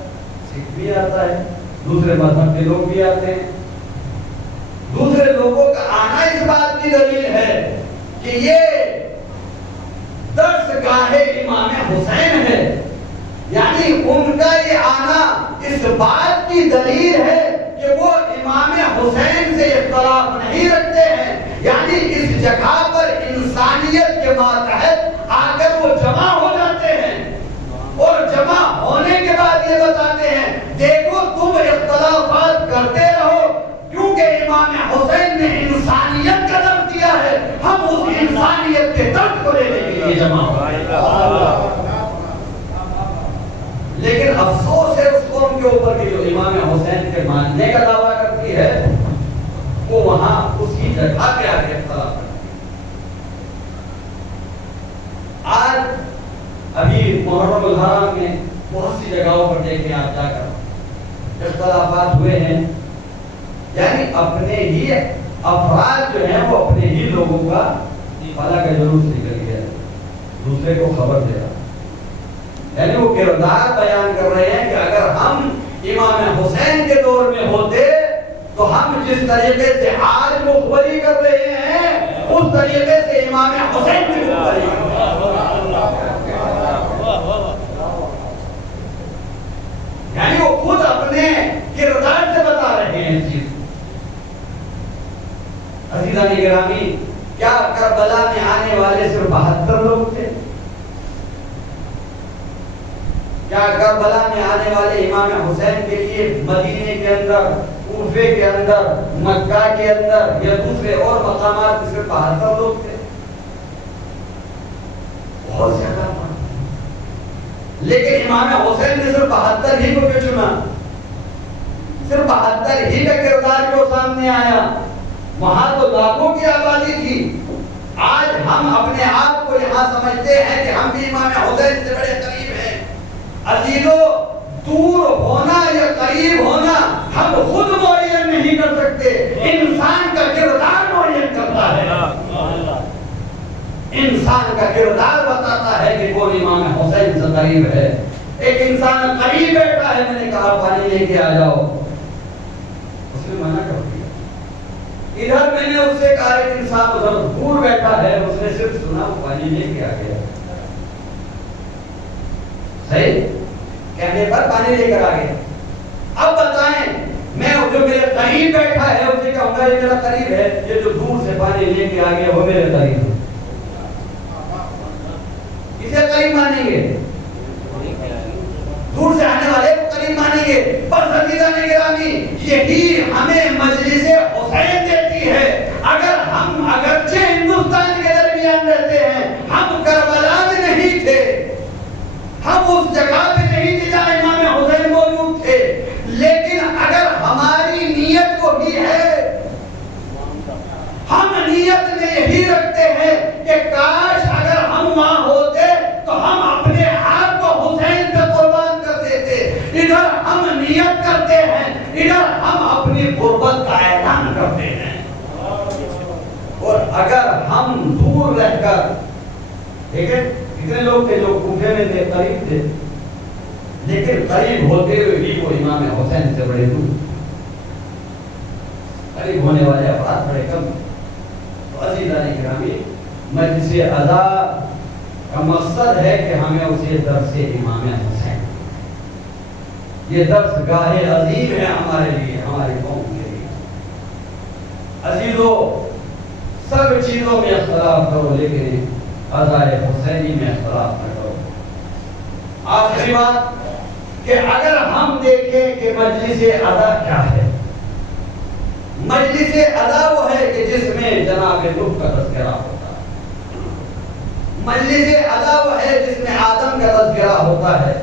سکھ بھی آتا ہے، دوسرے مذہب کے لوگ بھی آتے ہیں۔ دوسرے لوگوں کا آنا اس بات کی دلیل ہے کہ یہ درس گاہ امام حسین ہے، یعنی ان کا یہ آنا اس بات کی دلیل ہے کہ وہ امام حسین سے اختلاف نہیں رکھتے ہیں، یعنی اس جگہ پر انسانیت کے ماتحت آ کر وہ جمع ہو جاتے ہیں، اور جمع ہونے کے بعد یہ بتاتے ہیں دیکھو تم اختلافات کرتے رہو، کیونکہ امام حسین نے انسانیت کا درس دیا ہے، ہم اس انسانیت کے درس کو لینے کے لیے جمع ہو گئے۔ لیکن افسوس ہے اس قوم کے اوپر کہ جو امام حسین کے ماننے کا دعویٰ کرتی ہے، وہ وہاں اسی جگہ پہ آ کے اختلاف کرتی ہے۔ آج ابھی محرم الحرام میں بہت سی جگہوں پر دیکھیں آپ جا کر اختلافات ہوئے ہیں، یعنی اپنے ہی افراد جو ہیں وہ اپنے ہی لوگوں کا فلاں کا جلوس نکل گیا، دوسرے کو خبر دے رہا، یعنی وہ کردار بیان کر رہے ہیں کہ اگر ہم امام حسین کے دور میں ہوتے تو ہم جس طریقے سے آج مخبری کر رہے ہیں اس طریقے سے امام حسین کی مخبری کر رہے ہیں۔ یعنی وہ خود اپنے کردار سے بتا رہے ہیں اس چیز۔ عزیزان گرامی، کیا کربلا میں آنے والے صرف 72 لوگ تھے؟ کیا کربلا میں آنے والے امام حسین کے لیے مدینے کے اندر، کوفے کے اندر، مکہ کے اندر یا دوسرے اور مقامات میں صرف 72 لوگ تھے؟ بہت زیادہ تھا، لیکن امام حسین نے صرف 72 ہی کو کیوں چنا؟ صرف 72 ہی کا کردار کیوں سامنے آیا؟ وہاں تو لاکھوں کی آبادی تھی۔ آج ہم اپنے آپ کو یہاں سمجھتے ہیں کہ ہم بھی امام حسین سے بڑے قریب ہیں۔ عزیزو، دور ہونا یا قریب ہونا ہم خود معین نہیں کر سکتے، انسان کا کردار معین کرتا ہے۔ انسان کا کردار بتاتا ہے کہ کون امام حسین سے قریب ہے۔ ایک انسان قریب بیٹھا ہے، میں نے کہا پانی لے کے آ جاؤ، اس نے منع کر دیا۔ ادھر میں نے اس سے کہا ایک انسان ادھر دور بیٹھا ہے، اس نے صرف سنا پانی لے کے آ گیا، صحیح کہنے پر پانی لے کر آ گیا۔ اب بتائیں، میں جو میرے قریب بیٹھا ہے اسے کہوں گا یہ میرا قریب ہے، یہ جو دور سے پانی لے کے آ گیا وہ میرے قریب ہے؟ کسے قریب مانیں گے؟ دور سے آنے والے کو قریب مانیں گے۔ بس عزیزان گرامی، یہی ہمیں مجلس حسین دیتی ہے۔ اگر ہم اگرچہ ہندوستان کے درمیان رہتے ہیں، ہم کربلا میں نہیں تھے، ہم اس جگہ پہ نہیں تھے جہاں امام حسین موجود تھے، لیکن اگر ہماری نیت وہی ہے، ہم نیت میں یہی رکھتے ہیں کہ کاش اگر ہم وہاں ہوتے تو ہم اپنے آپ کو حسین پہ قربان کر دیتے۔ ادھر ہم نیت کرتے ہیں، ادھر ہم اپنی غربت کا اعلان کرتے ہیں۔ اگر ہم دور رہ کر، دیکھیں کتنے لوگ تھے جو کوفے میں تھے، قریب تھے، لیکن قریب ہوتے ہوئے بھی وہ امام حسین سے بڑے دور، قریب ہونے والے افراد بڑے کم۔ تو عزیزان گرامی، مجلس ادا کا مقصد ہے کہ ہمیں اسے درس امام حسین، یہ درس گاہ عظیم ہے ہمارے لیے، ہماری قوم کے لیے۔ عزیزو، سب چیزوں میں اختلاف کرو لیکن ادائے حسینی میں اختلاف نہ کرو۔ آخری بات کہ اگر ہم دیکھیں کہ مجلس ادا کیا ہے، مجلس ادا وہ ہے کہ جس میں جناب نوح کا تذکرہ ہوتا ہے، مجلس ادا وہ ہے جس میں آدم کا تذکرہ ہوتا ہے،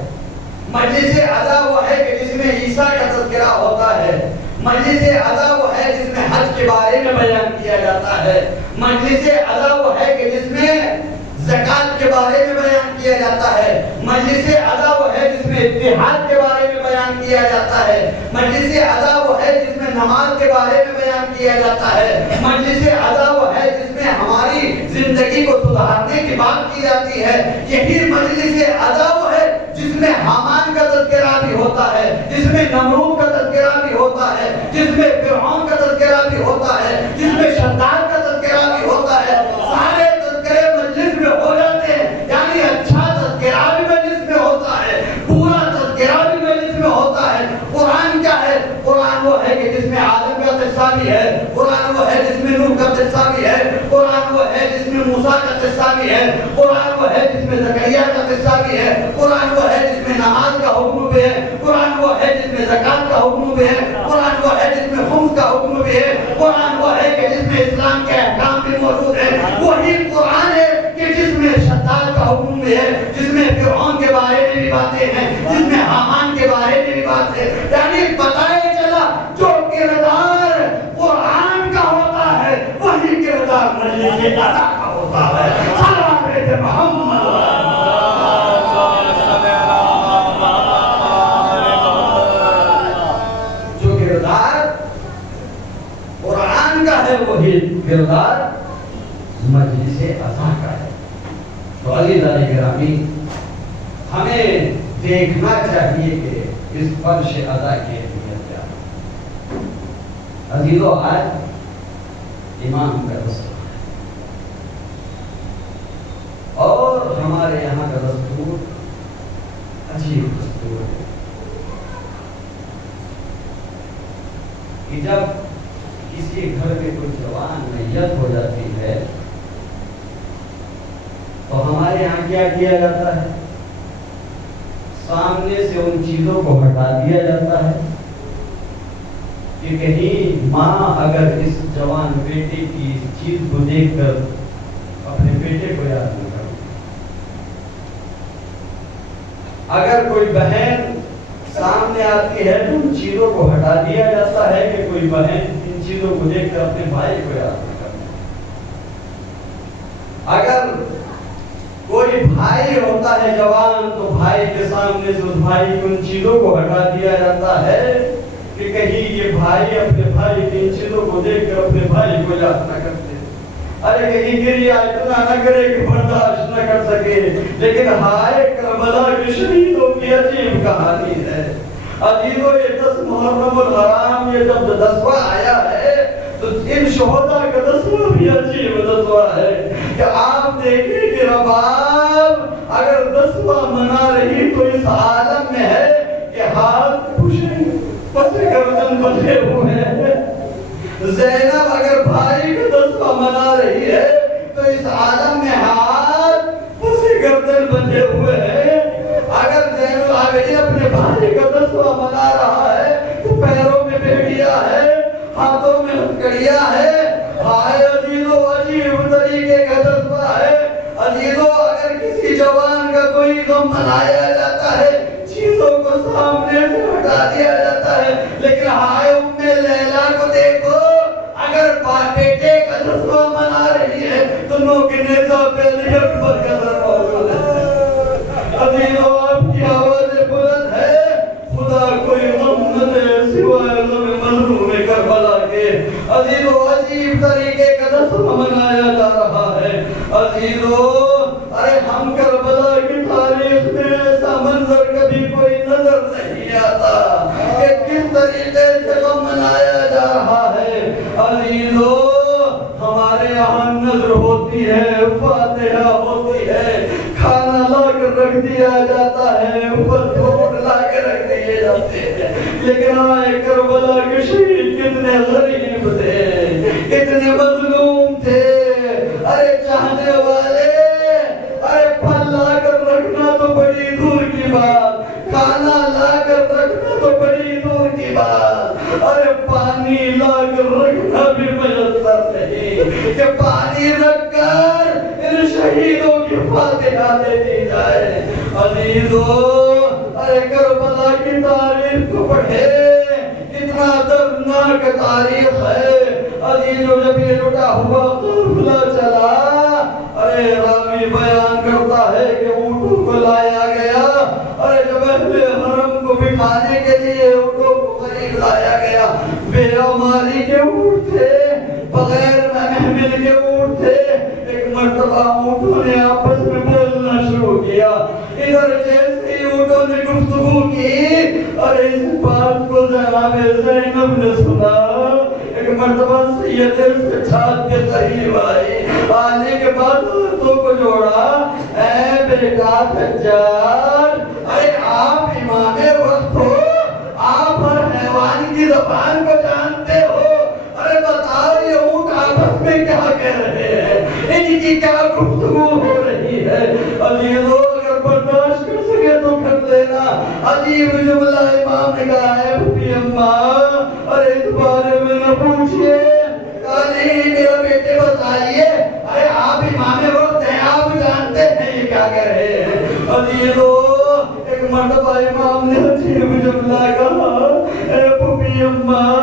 مجلس ادا وہ ہے کہ جس میں عیسیٰ کا تذکرہ ہوتا ہے، مجلس ادا وہ ہے جس میں حج کے بارے میں بیان کیا جاتا ہے، مجلس ادا وہ ہے کہ جس میں زکوٰۃ کے بارے میں بیان کیا جاتا ہے، مجلس ادا وہ ہے جس میں اتحاد کے بارے میں بیان کیا جاتا ہے، مجلس ادا وہ ہے جس میں نماز کے بارے میں بیان کیا جاتا ہے، مجلس ادا وہ ہے جس میں ہماری زندگی کو سدھارنے کی بات کی جاتی ہے۔ یہی مجلس ادا وہ ہے جس میں حامان کا تذکرہ بھی ہوتا ہے، جس میں نمرود کا تذکرہ بھی ہوتا ہے، جس میں فرعون کا تذکرہ بھی ہوتا ہے، جس میں شداد کا تذکرہ بھی ہوتا ہے۔ سارے تذکرے مجلس میں ہو جاتے ہیں، یعنی اچھا تذکرہ بھی مجلس میں ہوتا ہے، پورا تذکرہ بھی مجلس میں ہوتا ہے۔ قرآن کیا ہے؟ قرآن وہ ہے کہ جس میں آدم کا قصہ بھی ہے، قرآن وہ ہے جس میں نوح کا قصہ بھی ہے، قرآن وہ ہے جس میں موسیٰ کا قصہ بھی ہے، قرآن وہ ہے جس میں زکریا کا قصہ بھی ہے، قرآن وہ ہے جس میں نماز کا حکم بھی ہے، قرآن وہ ہے جس میں زکوٰۃ کا حکم بھی ہے، قرآن وہ ہے جس میں خمس کا حکم بھی ہے، قرآن وہ ہے کہ جس میں اسلام کے احکام بھی موجود ہیں۔ وہی قرآن ہے کہ جس میں شداد کا حکم بھی ہے، جس میں فرعون کے بارے میں بھی باتیں ہیں، جس میں حامان کے بارے میں بھی بات ہے۔ یعنی پتہ چلا جو کردار قرآن کا ہوتا ہے وہی کردار مجلس ادا کا ہوتا ہے۔ صلوات محمد جو کردار قرآن کا ہے وہی کردار مجلس ادا کا ہے۔ تو عزیزان گرامی، ہمیں دیکھنا چاہیے کہ اس فرش ادا کی اہمیت کیا ہے۔ عزیزو، آج امام کا دستور ہے اور ہمارے یہاں کا دستور عجیب دستور ہے کہ جب کسی گھر میں کوئی جوان میت ہو جاتی ہے تو ہمارے یہاں کیا کیا جاتا ہے؟ سامنے سے ان چیزوں کو ہٹا دیا جاتا ہے کہ کہیں ماں اگر اس جوان بیٹے کی اس چیز کو دیکھ کر اپنے بیٹے کو یاد نہ کرے۔ اگر کوئی بہن سامنے آتی ہے تو ان چیزوں کو ہٹا دیا جاتا ہے کہ کوئی بہن ان چیزوں کو دیکھ کر اپنے بھائی کو یاد نہ کرے۔ اگر کوئی بھائی ہوتا ہے جوان تو بھائی کے سامنے سے اس بھائی کی ان چیزوں کو ہٹا دیا جاتا ہے کہ کہیں یہ بھائی اپنے بھائی کی ان چیزوں کو دیکھ کر اپنے بھائی کو یاد نہ کرتے، ارے کہیں گریا اتنا نہ کرے کہ برداشت نہ کر سکے۔ لیکن ہائے کربلا کے شہیدوں کی عجیب کہانی ہے۔ عزیزو، یہ 10 محرم الحرام یہ جب 10واں آیا ہے تو ان شہداء کا 10واں بھی عجیب 10واں ہے کہ آپ دیکھیں کہ رباب اگر 10واں منا رہی تو اس عالم میں ہے کہ ہاتھ پوشیں پس گردن بندھے ہوئے ہیں۔ زینب اگر بھائی کا 10واں منا رہی ہے تو اس عالم میں ہاتھ پس گردن بندھے ہوئے ہیں۔ اگر زین العابدین اپنے بھائی کا 10واں منا رہا ہے تو پیروں میں بیڑیا ہے، ہاتھوں میں ہتھکڑیاں ہے۔ ہائے عزیزو، عجیب طریقے کا 10واں ہے۔ عزیزو، اگر کسی جوان کا کوئی غم منایا جاتا ہے چیزوں کو سامنے سے ہٹا دیا جاتا ہے، لیکن ہائے ام لیلا کو دیکھو، اگر بیٹے کا 10واں منا رہی ہے تو نو کے نیزہ پہ لیٹ پر قدر موجود ہے۔ عزیزو، آپ کی آواز بلند ہے، خدا کوئی غم نہ دے سوائے غم مظلوم کربلا کے۔ عزیزو، عجیب طریقے کا 10واں منایا عزیزو ارے ہم کربلا کی تاریخ میں ایسا منظر کبھی کوئی نظر نہیں آتا کہ کس طریقے سے غم منایا جا رہا ہے. عزیزو ہمارے یہاں نظر ہوتی ہے، فاتحہ ہوتی ہے، کھانا لا کر رکھ دیا جاتا ہے، اوپر پھوٹ لا کے رکھ دیے جاتے ہیں. لیکن آئے کربلا کے شہید کتنے غریب تھے، کتنے مظلوم تھے. ارے چاہنے والے ارے پھل لا کر رکھنا تو بڑی دور کی بات، کھانا لا کر رکھنا تو بڑی دور کی بات، ارے پانی لا کر رکھنا بھی میسر نہیں کہ پانی رکھ کر ان شہیدوں کی فاتحہ دے دی جائے. عزیزو ارے کربلا کی تاریخ کو پڑھے، اتنا دردناک تاریخ ہے. عزیزو جب یہ لٹا ہوا قافلہ چلا، ارے راوی بیان کرتا ہے کہ اونٹوں کو لایا گیا. ارے جب اہل حرم کو بٹھانے کے لیے اونٹوں کو قریب لایا گیا، بے عماری کے اونٹ تھے، بغیر محمل کے اونٹ تھے. ایک مرتبہ اونٹوں نے آپس میں بولنا شروع کیا. ادھر جیسے ہی اونٹوں نے گفتگو کی، اور اس بات کو جناب زینب نے سنا. ایک مرتبہ سید سے چھات کے قریب آئی، آنے کے بعد ہاتھوں کو جوڑا. اے بیٹا حجاج، ارے آپ امام وقت ہو، آپ ہر حیوان کی زبان کو جانتے ہو. ارے بتاؤ یہ اونٹ آپس میں کیا کہہ رہے ہیں، ان کی کیا گفتگو ہو رہی ہے. عزیزو اگر برداشت کر سکے تو کر لینا. عجیب جملہ امام نے کہا ہے پھوپھی اماں، ارے اس بارے میں نہ پوچھئے. کہا نہیں میرا بیٹے بتائیے، ارے آپ امام وقت ہیں، آپ جانتے ہیں یہ کیا کہہ رہے ہیں. عزیزو ایک مرتبہ امام نے عجیب جملہ کہا، اے پھوپھی اماں،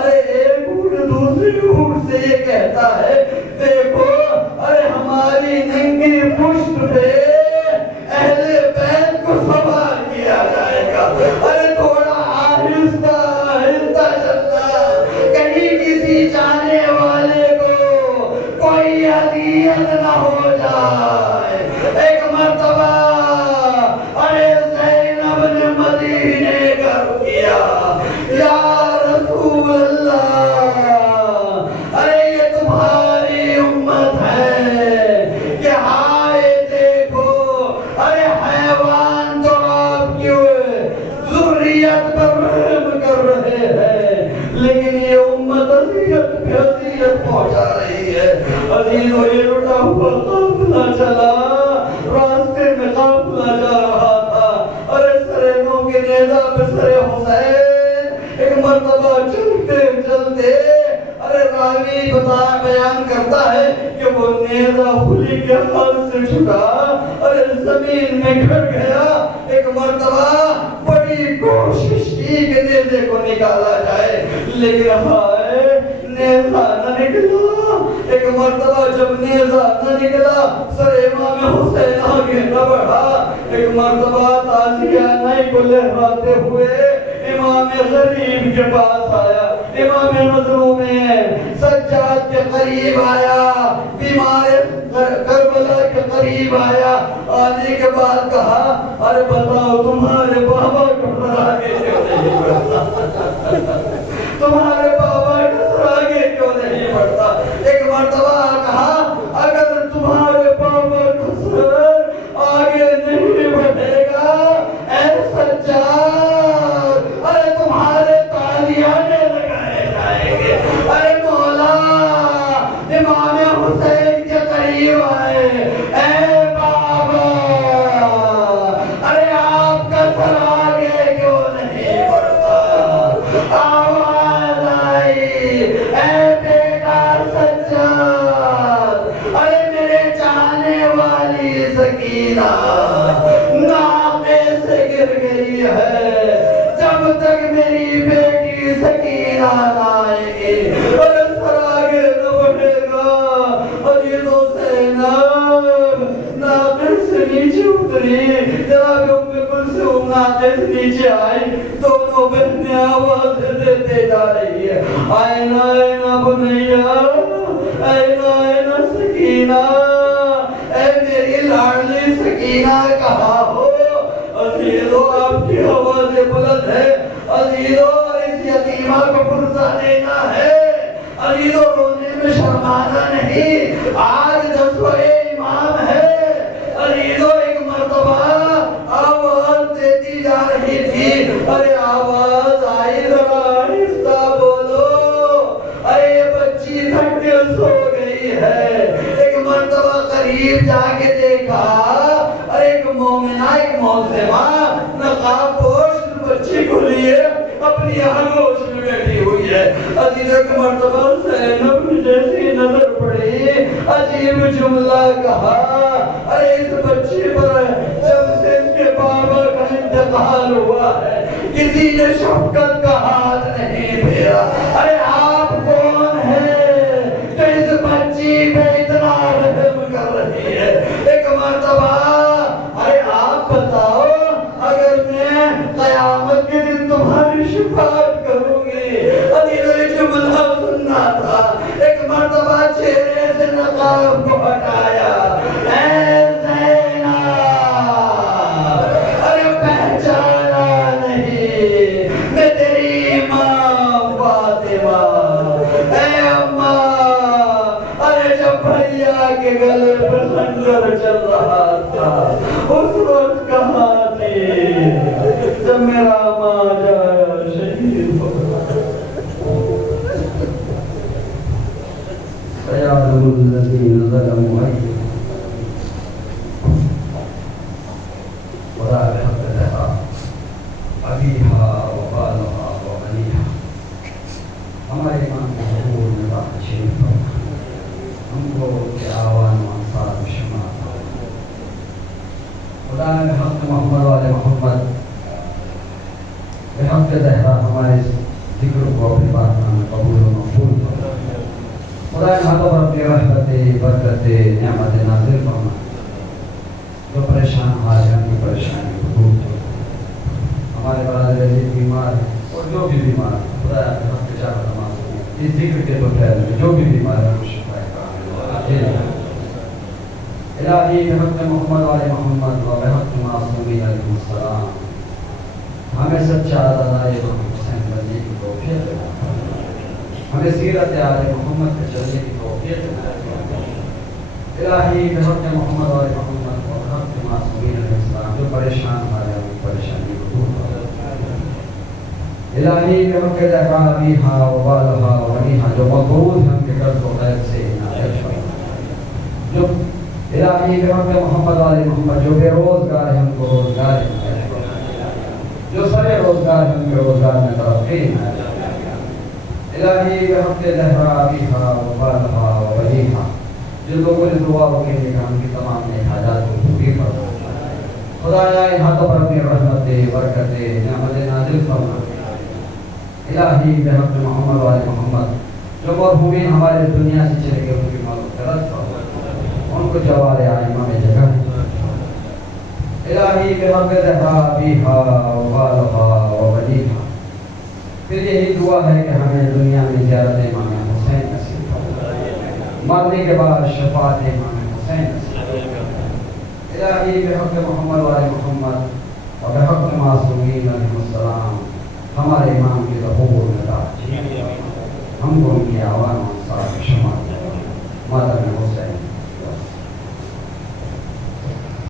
ارے ایک اونٹ دوسری اونٹ سے یہ کہتا ہے دیکھو ارے ہماری ننگی پشت پہ اہل بیت کو سوار کیا جائے گا. ارے تھوڑا آہستہ آہستہ چلنا، کہیں کسی جانے والے کو کوئی اذیت نہ ہو جائے. ایک مرتبہ ارے زینب نے مدینے کا کیا، یا رسول اللہ، ارے یہ تمہاری امت ہے کہ ہائے دیکھو ارے حیوان تو آپ کی ذریت پر رحم کر رہے ہیں، لیکن یہ امت اذیت پہ اذیت پہنچا رہی ہے. عزیزو یہ لٹا ہوا قافلہ چلا، راستے میں قافلہ جا رہا تھا. ارے سرینوں کے نیزہ پہ سر حسین. ایک مرتبہ چلتے چلتے ارے راوی بیان کرتا ہے کہ وہ نیزہ خلی کے ہاتھ سے چھٹا، ارے زمین میں گھٹ گیا. ایک مرتبہ بڑی کوشش کی کہ نیزے کو نکالا جائے، لیکن ہائے نیزہ نہ نکلا. ایک مرتبہ جب نیزہ نہ نکلا، سر امام حسین آگے نہ بڑھا. ایک مرتبہ تازیہ نائی کو لہراتے ہوئے امام غریب کے پاس آیا، امام مظلوم سجاد کے قریب آیا، بیمار کربلا کے قریب آیا. آنے کے بعد کہا ارے بتاؤ تمہارے بابا کا سر آگے کیوں نہیں بڑھتا، تمہارے بابا کا سر آگے کیوں نہیں بڑھتا. ایک مرتبہ کہا اگر تمہارے بابا کا سر آگے نہیں بڑھے گا اے سجاد، ارے تمہارے تالیانے لگائے جائیں گے. ارے مولا امام حسین کے قریب آئے، اے بابا ارے آپ کا سر آگے کیوں نہیں بڑھتا. آواز آئی اے بیٹا سجاد، ارے میرے چاہنے والی سکینہ ناقے سے گر گئی ہے، جب تک میری بیٹی سکینہ نہ آئے گی اور سر آگے نہ بڑھے گا. عزیزو زینب ناقے سے نیچے اتری، جناب ام کلثوم ناقے سے نیچے آئی. دونوں بہنیں آوازیں دیتے جا رہی ہے، آئینہ آئینہ بنیا، آئینہ آئینہ سکینہ. سکینہ کہا ہو عزیزو آپ کی آواز بلند ہے عزیزو اس یتیمہ کو پرزہ دینا ہے عزیزو رونے میں شرمانا نہیں آج جذبہ امام ہے عزیزو ایک مرتبہ آواز دیتی جا رہی تھی ارے آواز آئی ذرا آہستہ بولو ارے بچی تھک کے سو گئی ہے ایک مرتبہ قریب جا کے دیکھا ارے ایک مومنہ ایک معصمہ نقاب پوش بچی کو لیے اپنی آگوش میں بیٹھی ہوئی ہے عزیز ایک مرتبہ زینب جیسی نظر پڑی عجیب جملہ کہا ارے اس بچی پر جب سے اس کے بابا کا انتقال ہوا ہے کسی نے شفقت کا ہاتھ نہیں پھیرا ارے آپ کون ہیں کہ اس بچی پہ اتنا رحم کر رہی ہے ایک مرتبہ ارے آپ بتاؤ اگر میں قیامت کے دن تمہاری شفاعت کروں گی عزیز جملہ سننا تھا ایک مرتبہ چہرے سے نقاب کو ہٹایا اے زینب ارے پہچانا نہیں میں تیری ماں فاطمہ اے اماں ارے جب بھیا کے گلے پر خنجر چل رہا تھا اس وقت کہاں تھی جب میرا ماں جایا شہید ہو فَيَعْلَمُ الَّذِينَ ظَلَمُوا أَيَّ خدا بحق لها أبيها وبالها وبنيها ہمارے امام کے حضور میں بات شریف ہم کو کے آوان و انصار و شماعت خدا بحق محمد والے محمد بحق زہرا ہمارے ذکر کو اپنی بات میں قبول و مقبول خدا یہاں پر اپنی رحمت برکت نعمت نازل فرما جو پریشان حاضرین کی پریشانی کو دور کرو ہمارے برادر عزیز بیمار ہیں اور جو بھی بیمار ہیں خدا اپنے حق کے چاہت نماز اس ذکر کے تو ٹھہر میں جو بھی بیمار ہے وہ شفا کامل الہی بحق محمد والے محمد و بحق معصومین علیہ السلام ہمیں سچا عزادہ حسین بننے کی توفیق ہمیں سیرت آل محمد کے چلنے کی توفیق الہی بحق محمد والے محمد و بحق معصومین علیہ السلام جو پریشان ہمارے ہمیں پریشانی کو دور کرو الہی بحق زہرا ابیہا و بالہا و بنیہا جو مقبوض ہم کے قرض و غیر سے عنایت فرما جو الہی بحق محمد والے محمد جو بے روزگار ہے ہم کو روزگار عنایت فرما جو سارے روزگار ہم کے روزگار میں ترقی عنایت الہی بحق زہرا ابیہا و بالہا و بنیہا جو لوگوں نے دعا ہو کے لیے ہم کی تمام نے حاجات کو پوری فرما خدایا یہاں پر اپنی رحمت برکت نعمت نازل فرما الہی بحق محمد والے محمد جو مرحومین ہمارے دنیا سے چلے گئے ان کی مغفرت فرما ان کو جوار آئمہ میں جگہ الہی بحق زہرا ابیہا و بالہا و بنیہا پھر یہی دعا ہے کہ ہمیں دنیا میں زیارت امام حسین نصیب مرنے کے بعد شفاعت امام حسین الہی بحق محمد والے محمد و بحق معصومین علیہ السلام ہمارے امام کی ظہور میں راج ہم کو ان کی آوان و انصار شماعت مادر حسین